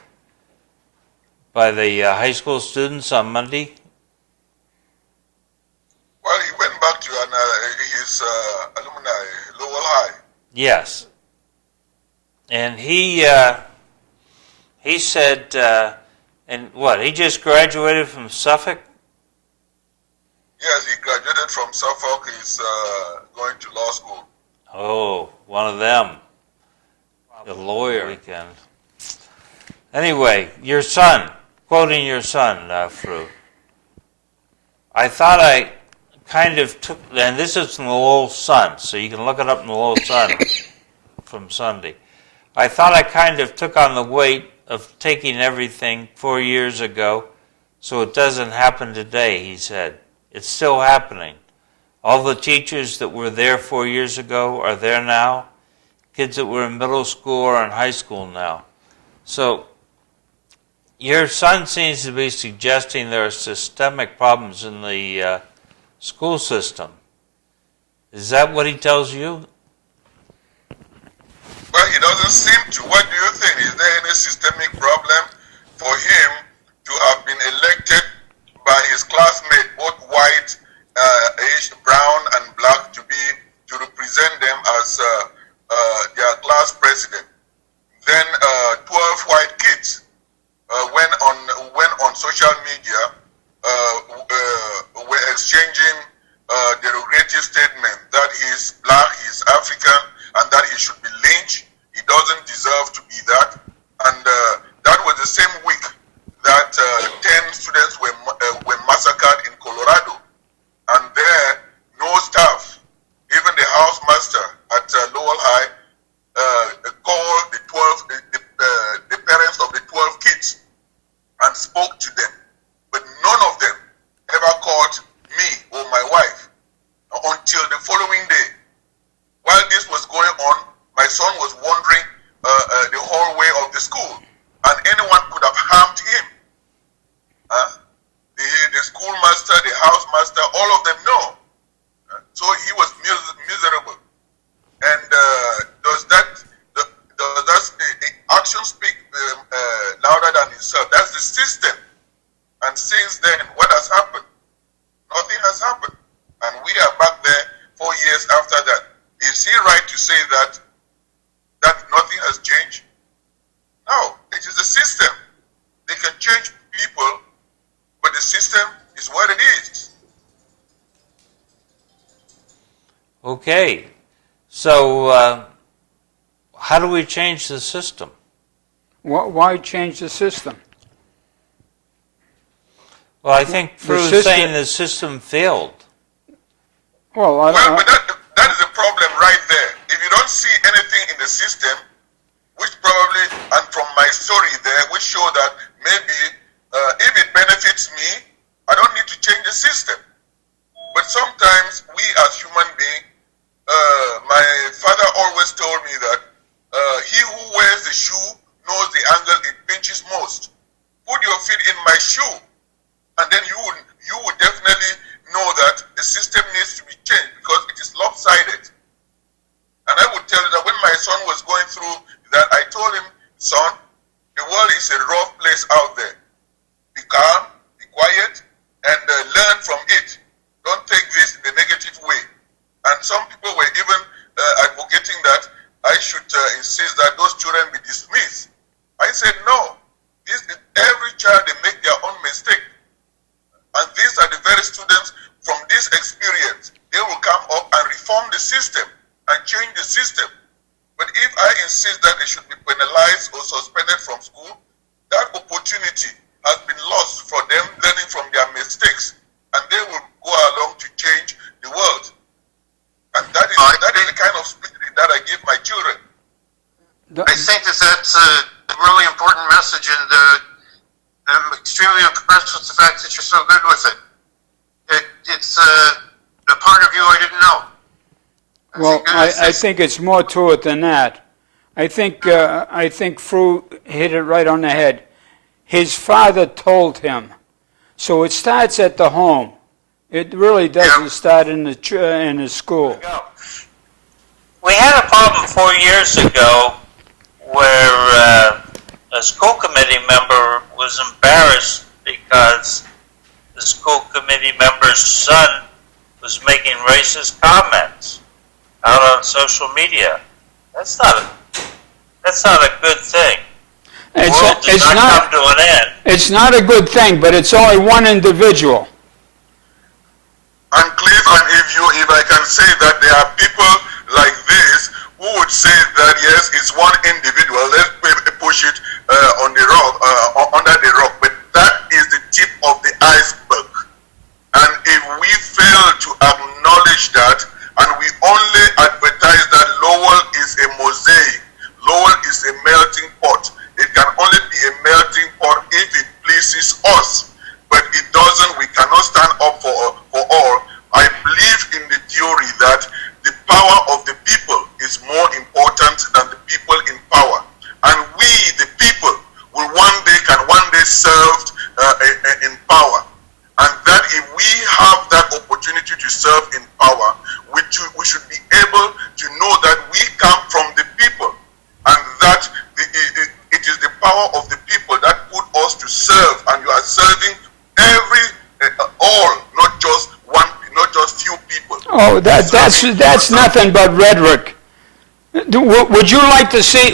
by the high school students on Monday? Well, he went back to his alumni, Lowell High. Yes. And he said, and what, he just graduated from Suffolk? Yes, he graduated from Suffolk. He's going to law school. Oh, one of them. The lawyer. Weekend. Anyway, your son, quoting your son, Fru. I thought I kind of took, and this is from the Lowell Sun, so you can look it up in the Lowell Sun from Sunday. I thought I kind of took on the weight of taking everything 4 years ago, so it doesn't happen today, he said. It's still happening. All the teachers that were there 4 years ago are there now. Kids that were in middle school are in high school now. So your son seems to be suggesting there are systemic problems in the school system. Is that what he tells you? Well, he doesn't seem to. What do you think? Is there any systemic problem for him to have been elected by his classmates, both white, aged brown, and black, to represent them as their class president? Then 12 white kids went on social media, were exchanging derogatory statement that he's black, he's African, and that he should be lynched. He doesn't deserve to be that. And that was the same week that 10 students were massacred in Colorado. And there, no staff, even the housemaster at Lowell High, called the parents of the 12 kids and spoke to them. But none of them ever called me or my wife until the following day. While this was going on, my son was wandering the hallway of the school, and anyone could have harmed him. The schoolmaster, the housemaster, all of them know. So he was miserable. And does the action speak louder than himself? That's the system. And since then, what has happened? Nothing has happened. And we are back there 4 years after that. Is he right to say that nothing has changed? No, it is the system. They can change people, but the system is what it is. Okay. So, how do we change the system? Why change the system? Well, I think Fru's saying the system failed. Well, But that is the problem right there. If you don't see anything in the system, which probably, and from my story there, which show that maybe if it benefits me, I don't need to change the system. But sometimes we as human beings, my father always told me that he who wears the shoe knows the angle it pinches most. Put your feet in my shoe, and then you would definitely know that the system needs to be changed because it is lopsided. And I would tell you that when my son was going through that, I told him, son, the world is a rough place out there. Be calm, be quiet, and system and change the system. But if I insist that they should be penalized or suspended from school, that opportunity has been lost for them learning from their mistakes, and they will go along to change the world. And that is the kind of spirit that I give my children. I think that's a really important message, and I'm extremely impressed with the fact that you're so good with it. It's a part of you I didn't know. Well, I think it's more to it than that. I think Fru hit it right on the head. His father told him. So it starts at the home. It really doesn't start in the school. We had a problem 4 years ago where a school committee member was embarrassed because the school committee member's son was making racist comments out on social media. That's not a good thing. The world does not come to an end. It's not a good thing, but it's only one individual. And Cliff, and if I can say that there are people like this who would say that yes, it's one individual. Let's push it on the rock, under the rock. But that is the tip of the iceberg. And if we fail to acknowledge that, and we only advertise that Lowell is a mosaic, Lowell is a melting pot. It can only be a melting pot if it pleases us. But it doesn't. We cannot stand up for all. I believe in the theory that the power of the people is more important than the people in power. And we, the people, will one day serve in power. And that if we have that opportunity to serve in power, we should be able to know that we come from the people, and that it is the power of the people that put us to serve, and you are serving all, not just one, not just few people. Oh, that's nothing but rhetoric. Would you like to see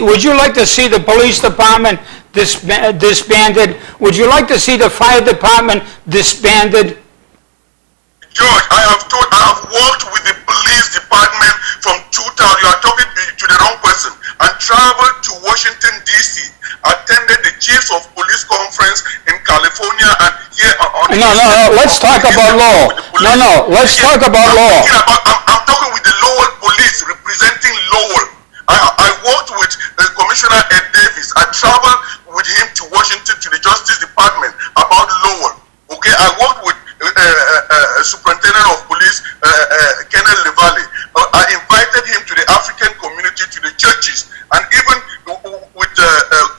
the police department disbanded? Would you like to see the fire department disbanded? George, I have worked with the police department from 2000. You are talking to the wrong person. And traveled to Washington D.C. Attended the chiefs of police conference in California and here on. No. Let's talk about law. No. Let's talk about law. I'm talking with the Lowell police representing Lowell. I worked with Commissioner Ed Davis. I traveled with him to Washington to the Justice Department about Lowell. Okay, I worked with Superintendent of Police Kenneth Levalle. I invited him to the African community, to the churches, and even with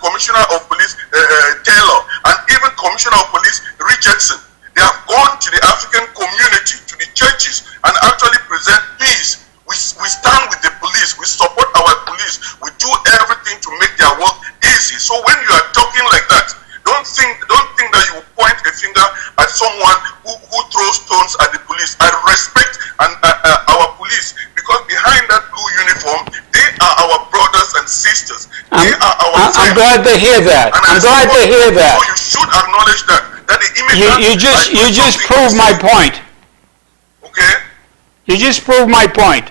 Commissioner of Police Taylor, and even Commissioner of Police Richardson. They have gone to the African community, to the churches, and actually present peace. We stand with the police. We support our police. We do everything to make their work easy. So when you are talking like that, don't think that you will point a finger at someone who throws stones at the police. I respect our police, because behind that blue uniform, they are our brothers and sisters. They are our friends. I'm glad to hear that. I'm glad to hear that. So you should acknowledge that the immigrants. You just proved my point. Okay. You just proved my point.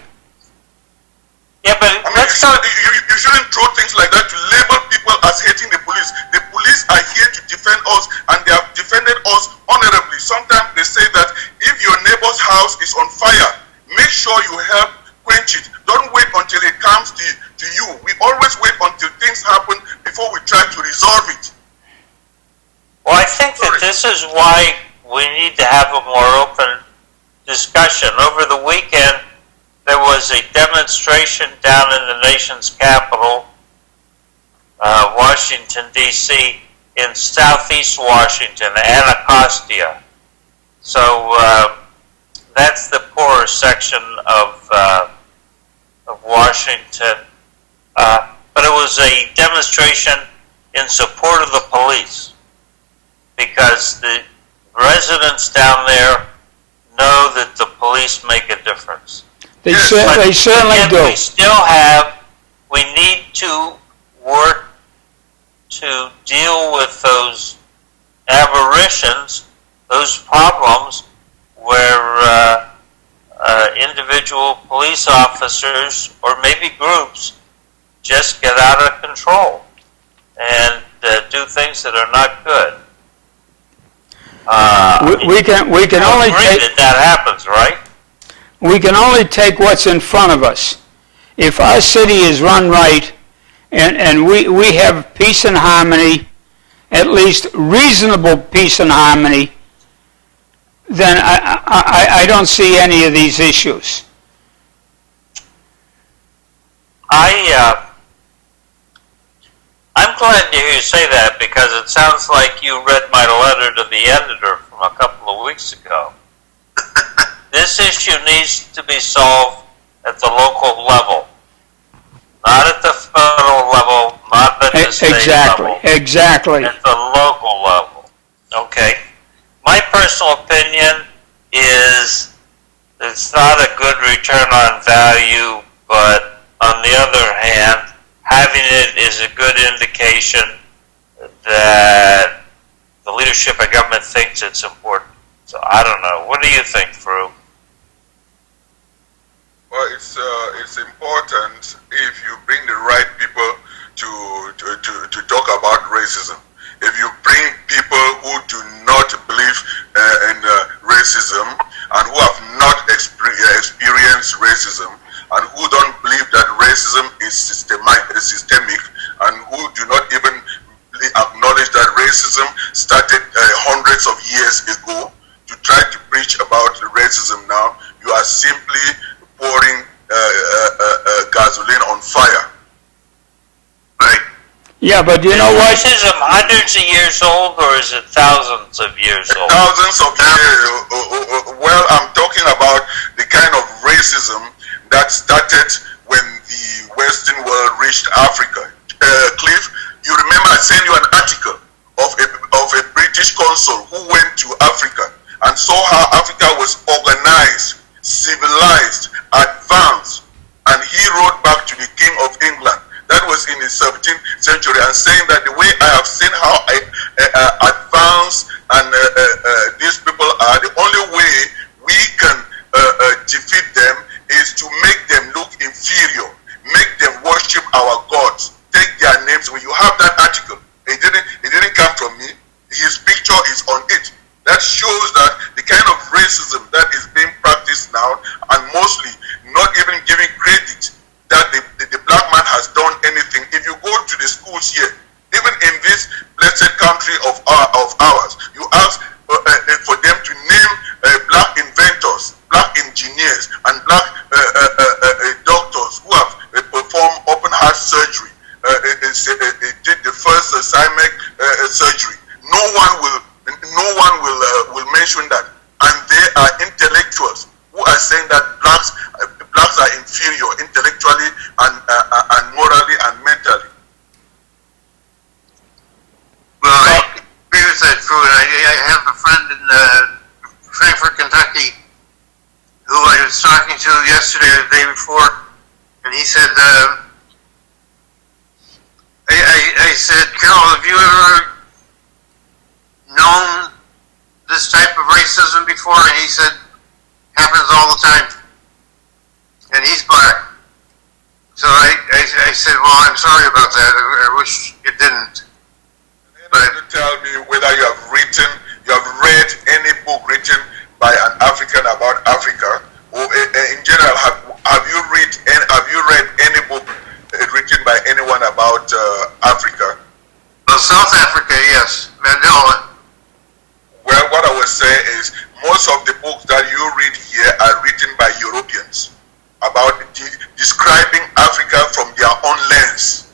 Yeah, but you shouldn't throw things like that to label people as hating the police. The police are here to defend us, and they have defended us honorably. Sometimes they say that if your neighbor's house is on fire, make sure you help quench it. Don't wait until it comes to you. We always wait until things happen before we try to resolve it. well, I think that this is why we need to have a more open discussion. Over the weekend, there was a demonstration down in the nation's capital, Washington, D.C., in southeast Washington, Anacostia. So that's the poorer section of Washington. But it was a demonstration in support of the police, because the residents down there know that the police make a difference. They certainly do. We need to work to deal with those aberrations, those problems where individual police officers or maybe groups just get out of control and do things that are not good. We can only agree take that happens, right? we can only take what's in front of us. If our city is run right, and we have peace and harmony, at least reasonable peace and harmony, then I don't see any of these issues. I'm glad to hear you say that, because it sounds like you read my letter to the editor from a couple of weeks ago. This issue needs to be solved at the local level, not at the federal level, not at the state level. Exactly. At the local level. Okay. My personal opinion is it's not a good return on value, but on the other hand, having it is a good indication that the leadership of government thinks it's important. So I don't know. What do you think, Farouk? Well, it's important if you bring the right people to talk about racism. If you bring people who do not believe in racism and who have not experienced racism and who don't believe that racism is systemic and who do not even acknowledge that racism started hundreds of years ago, to try to preach about racism now, you are simply pouring gasoline on fire. Right? Yeah, but you know what? Is racism hundreds of years old, or is it thousands of years old? Thousands of years. Well, I'm talking about the kind of racism that started when the Western world reached Africa. Cliff, you remember I sent you an article of a British consul who went to Africa and saw how Africa was organized, civilized, advanced, and he wrote back to the King of England. That was in the 17th century, and saying that the way I have seen how advanced and these people are, the only way we can defeat them is to make them look inferior, make them worship our gods, take their names. When you have that article, it didn't come from me. His picture is on it. That shows that the kind of racism that is being practiced now, and mostly not even giving credit that the black man has done anything. If you go to the schools here, even in this blessed country of ours, you ask for them to name black inventors, black engineers, and black doctors who have performed open heart surgery, did the first Simec surgery. No one will mention that, and they are intellectuals who are saying that blacks are inferior intellectually and morally and mentally. Well, I agree with that, Drew. I have a friend in Frankfort, Kentucky, who I was talking to yesterday or the day before, and he said, I said, Carol, have you ever known this type of racism before? And he said, happens all the time. And he's black. So I said, well, I'm sorry about that. I wish it didn't. But you tell me whether you have read any book written by an African about Africa, or in general, have you read any book written by anyone about Africa? Well, South Africa, yes. Mandela. Well, what I was saying is most of the books that you read here are written by Europeans about describing Africa from their own lens.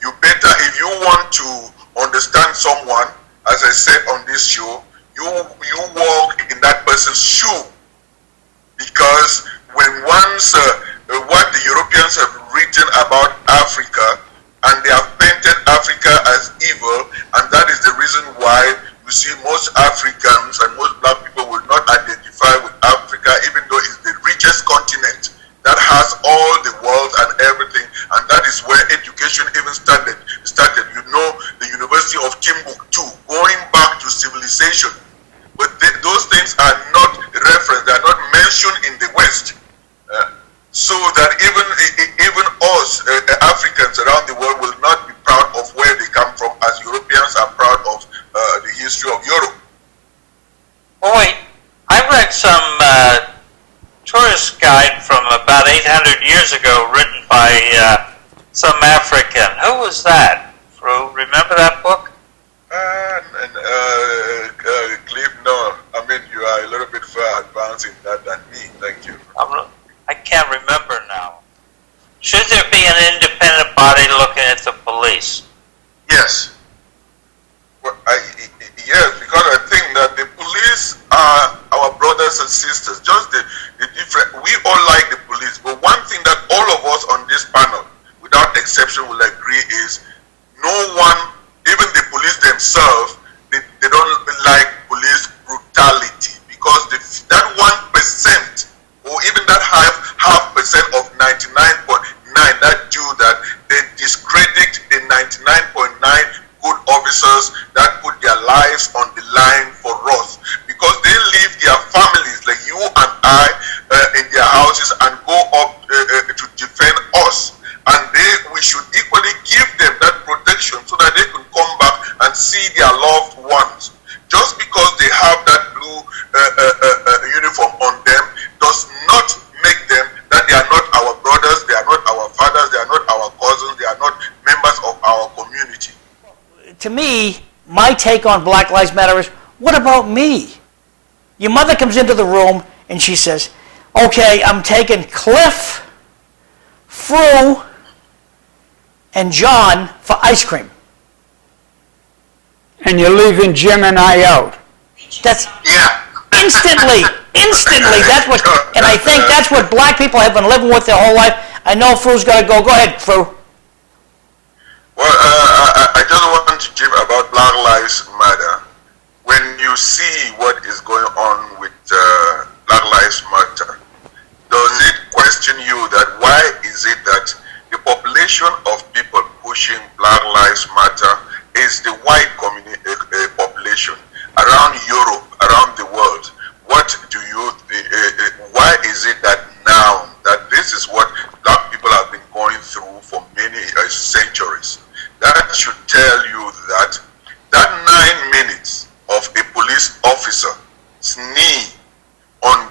You better, if you want to understand someone, as I said on this show, you walk in that person's shoe, because when once what the Europeans have written about Africa, and they have painted Africa as evil, and that is the reason why you see most Africans and most black people will not identify with Africa, even though it's the richest continent that has all the world and everything, and that is where education even started. You know, the University of Timbuktu, going back to civilization. But those things are not referenced, they are not mentioned in the West. tourist guide from about 800 years ago written by some African. Who was that? Remember that book? Cliff, no. I mean, you are a little bit far advanced in that than me. Thank you. I can't remember now. Should there be an independent body looking at the police? Yes. Well, yes, because I think that the police are our brothers and sisters. Just the different. We all like the police, but one thing that all of us on this panel, without exception, will agree is no one, even the police themselves, they don't like police brutality, because that 1% or even that half percent of 99.9 that do that, they discredit the 99.9 good officers that put their lives on the line for us, because they leave their families like you and I in their houses and go up to defend us, and we should equally give them that protection so that they can come back and see their loved ones. Just because they have that blue uniform on them does not make them that they are not our brothers, they are not our fathers, they are not our cousins, they are not members of our community. To me, my take on Black Lives Matter is, what about me? Your mother comes into the room and she says, okay, I'm taking Cliff, Fru, and John for ice cream. And you're leaving Jim and I out. That's Yeah. instantly. That's what, and I think that's what black people have been living with their whole life. I know Fru's got to go. Go ahead, Fru. Well, I just want to give about Black Lives Matter. When you see what is going on with Black Lives Matter, does it question you that why is it that the population of people pushing Black Lives Matter is the white population around Europe, around the world? What do you? Why is it that now that this is what black people have been going through for many centuries? That should tell you that 9 minutes of a police officer's knee on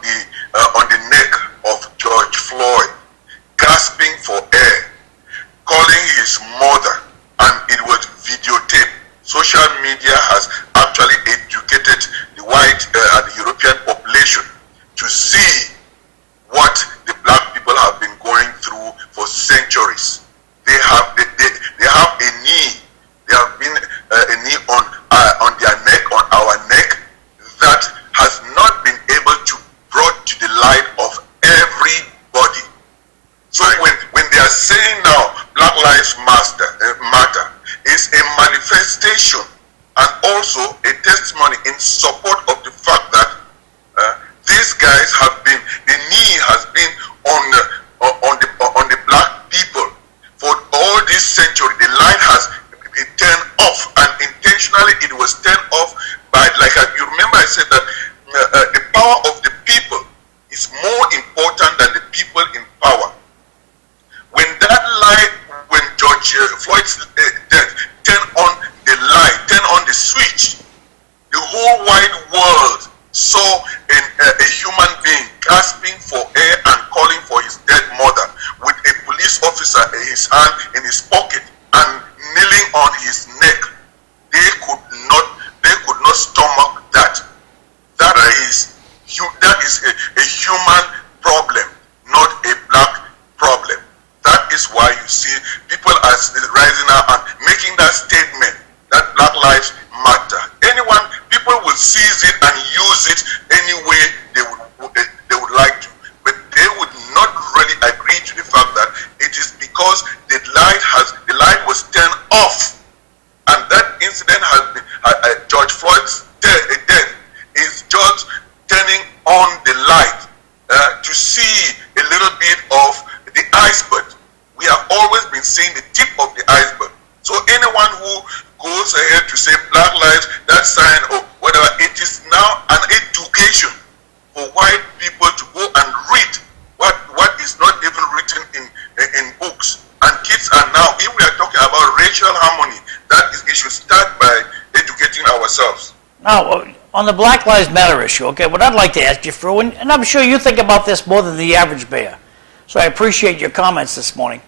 on the Black Lives Matter issue, okay, what I'd like to ask you, Fru, and I'm sure you think about this more than the average bear, so I appreciate your comments this morning.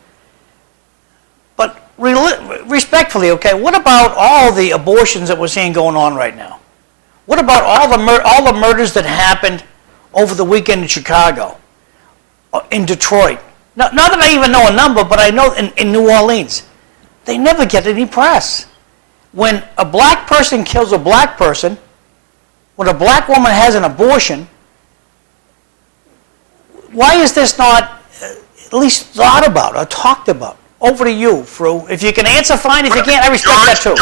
But respectfully, okay, what about all the abortions that we're seeing going on right now? What about all the murders that happened over the weekend in Chicago, in Detroit? Not that I even know a number, but I know in New Orleans. They never get any press. When a black person kills a black person, when a black woman has an abortion, why is this not at least thought about or talked about? Over to you, Fru. If you can answer, fine. If you can't, I respect that too.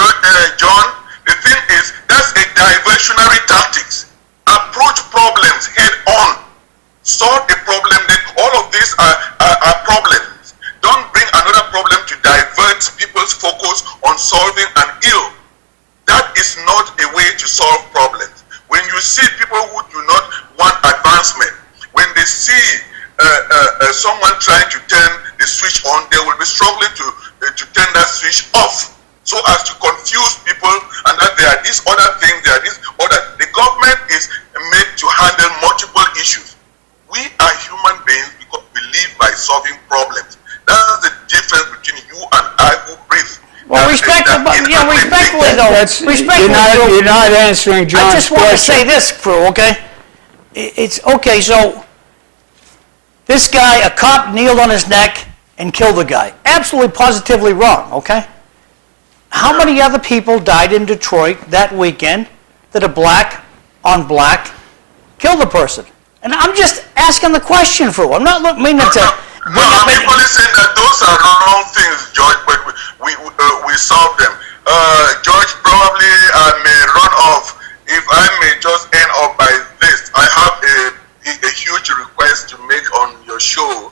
John, the thing is, that's a diversionary tactics. Approach problems head on. Solve a problem. That all of these are problems. Don't bring another problem to divert people's focus on solving an ill. That is not a way to solve problems. When you see people who do not want advancement, when they see someone trying to turn the switch on, they will be struggling to turn that switch off, so as to confuse people, and that there are these other things, there are these other. The government is made to handle multiple issues. We are human beings because we live by solving problems. That's the difference between you and I who breathe. Well, respectfully though, You're not answering John's question. I just want to say this, Fru, okay? It's okay, so this guy, a cop kneeled on his neck and killed the guy. Absolutely, positively wrong, okay? How many other people died in Detroit that weekend that a black on black killed a person? And I'm just asking the question, Fru. I'm not meaning to... I'm equally saying that those are wrong things, George, but we solve them. George, probably I may run off. If I may just end up by this, I have a huge request to make on your show,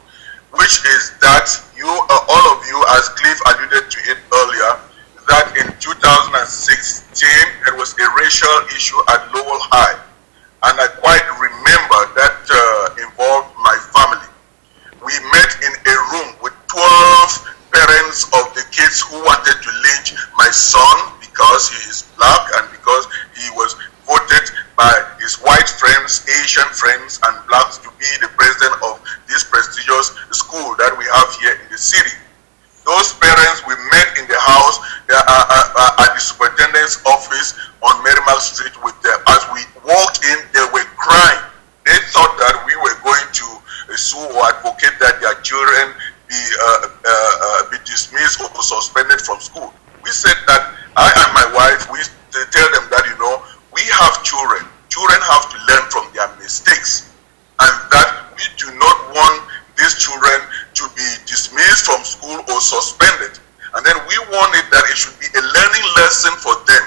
which is that you, all of you, as Cliff alluded to it earlier, that in 2016 there was a racial issue at Lowell High, and I quite remember that involved my family. We met in a room with 12 parents of the kids who wanted to lynch my son because he is black and because he was voted by his white friends, Asian friends, and blacks to be the president of this prestigious school that we have here in the city. Those parents, we met in the house at the superintendent's office on Merrimack Street with them. As we walked in, they were crying. They thought that we were going to sue or advocate that their children be dismissed or suspended from school. We said that I and my wife, we tell them that, we have children. Children have to learn from their mistakes, and that we do not want these children to be dismissed from school or suspended. And then we wanted that it should be a learning lesson for them,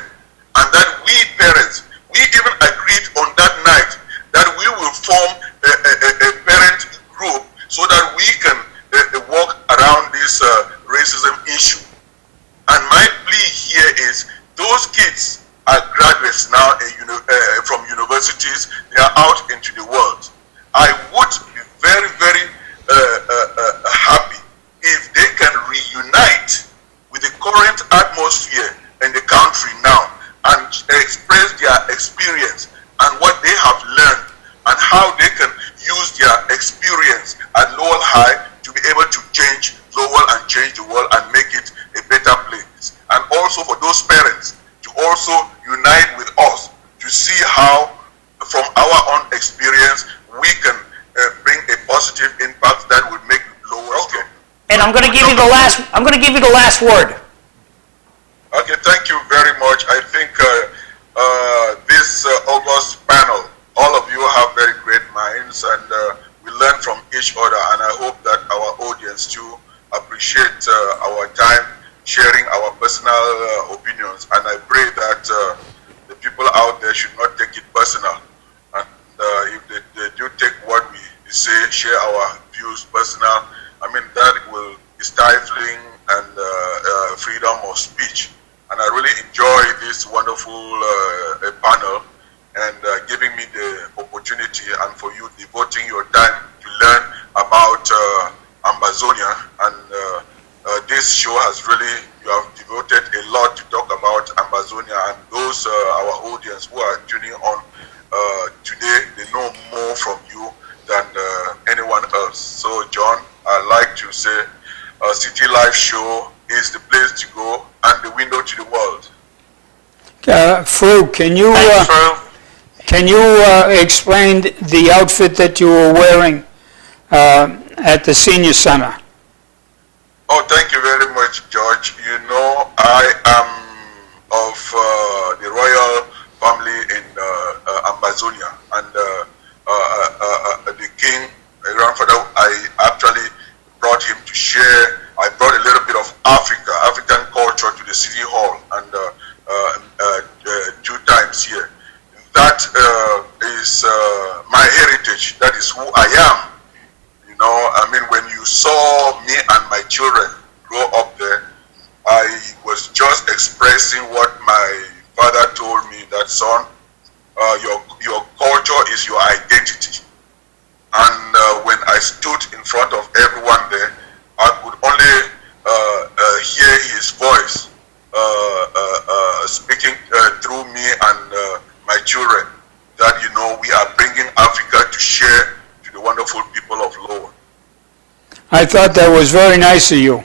and that we parents, we even agreed on that night that we will form a parent group so that we can walk around this racism issue. And my plea here is, those kids are graduates now from universities. They are out into the world. I would be very, very happy if they can reunite with the current atmosphere in the country now and express their experience and what they have learned and how they can use their experience at Lowell High to be able to change Lowell and change the world and make it a better place. And also for those parents to also unite with us to see how, from our own experience, we can bring a positive impact that will make Lowell okay. And I'm going to give you the last. I'm going to give you the last word. Okay, thank you very much. I think this August panel, all of you have very great minds, and we learn from each other. And I hope that our audience too appreciate our time sharing our personal opinions. And I pray that the people out there should not take it personal. And if they do take what we say, share our views personal, I mean, that will be stifling and freedom of speech. And I really enjoy this wonderful panel and giving me the opportunity, and for you devoting your time to learn about Ambazonia. And this show has really, you have devoted a lot to talk about Ambazonia, and those our audience who are tuning on say City Life Show is the place to go and the window to the world. Fru, can you Thanks, Fru. can you explain the outfit that you were wearing at the senior center? Oh, thank you very much, George. You know, I am of the royal family in Ambazonia, and the king, my grandfather, I actually brought him to share. I brought a little bit of African culture to the city hall, and 2 times here. That is my heritage. That is who I am. You know, I mean, when you saw me and my children grow up there, I was just expressing what my father told me, that son, your culture is your identity. And when I stood in front of everyone there, I could only hear his voice speaking through me and my children, that, you know, we are bringing Africa to share to the wonderful people of Lower. I thought that was very nice of you.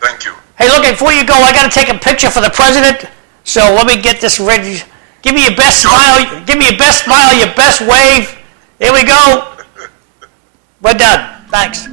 Thank you. Hey, look, before you go, I got to take a picture for the president. So let me get this ready. Give me your best smile. Give me your best smile, your best wave. Here we go. We're done. Thanks.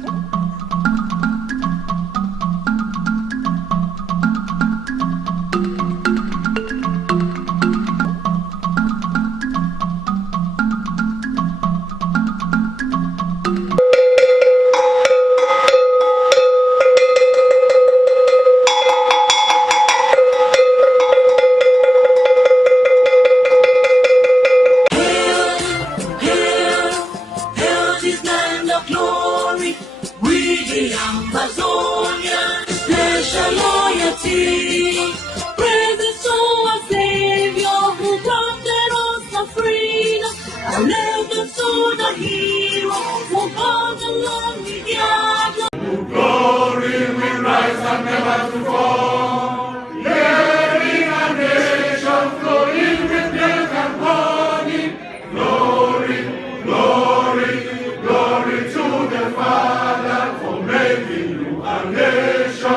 Hail this land of glory, we the Ambazonia, special loyalty. Praise the soul of Savior who granted us the freedom, and left us to the hero who fought along with Diablo. Glory will rise and never to fall. Hearing a nation flowing with milk and honey. Glory, glory, glory to the Father for making you a nation, a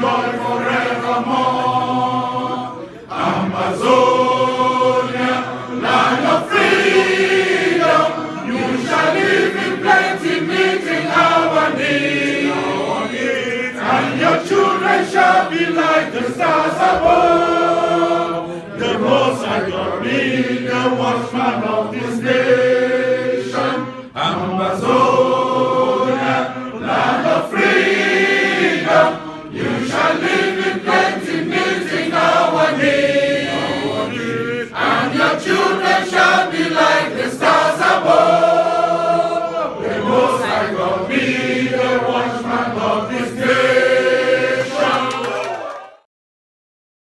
joy forevermore. Amazonia, land of freedom, you shall live in plenty, meeting our needs. And your children shall be like the stars above. The Most High God be the watchman of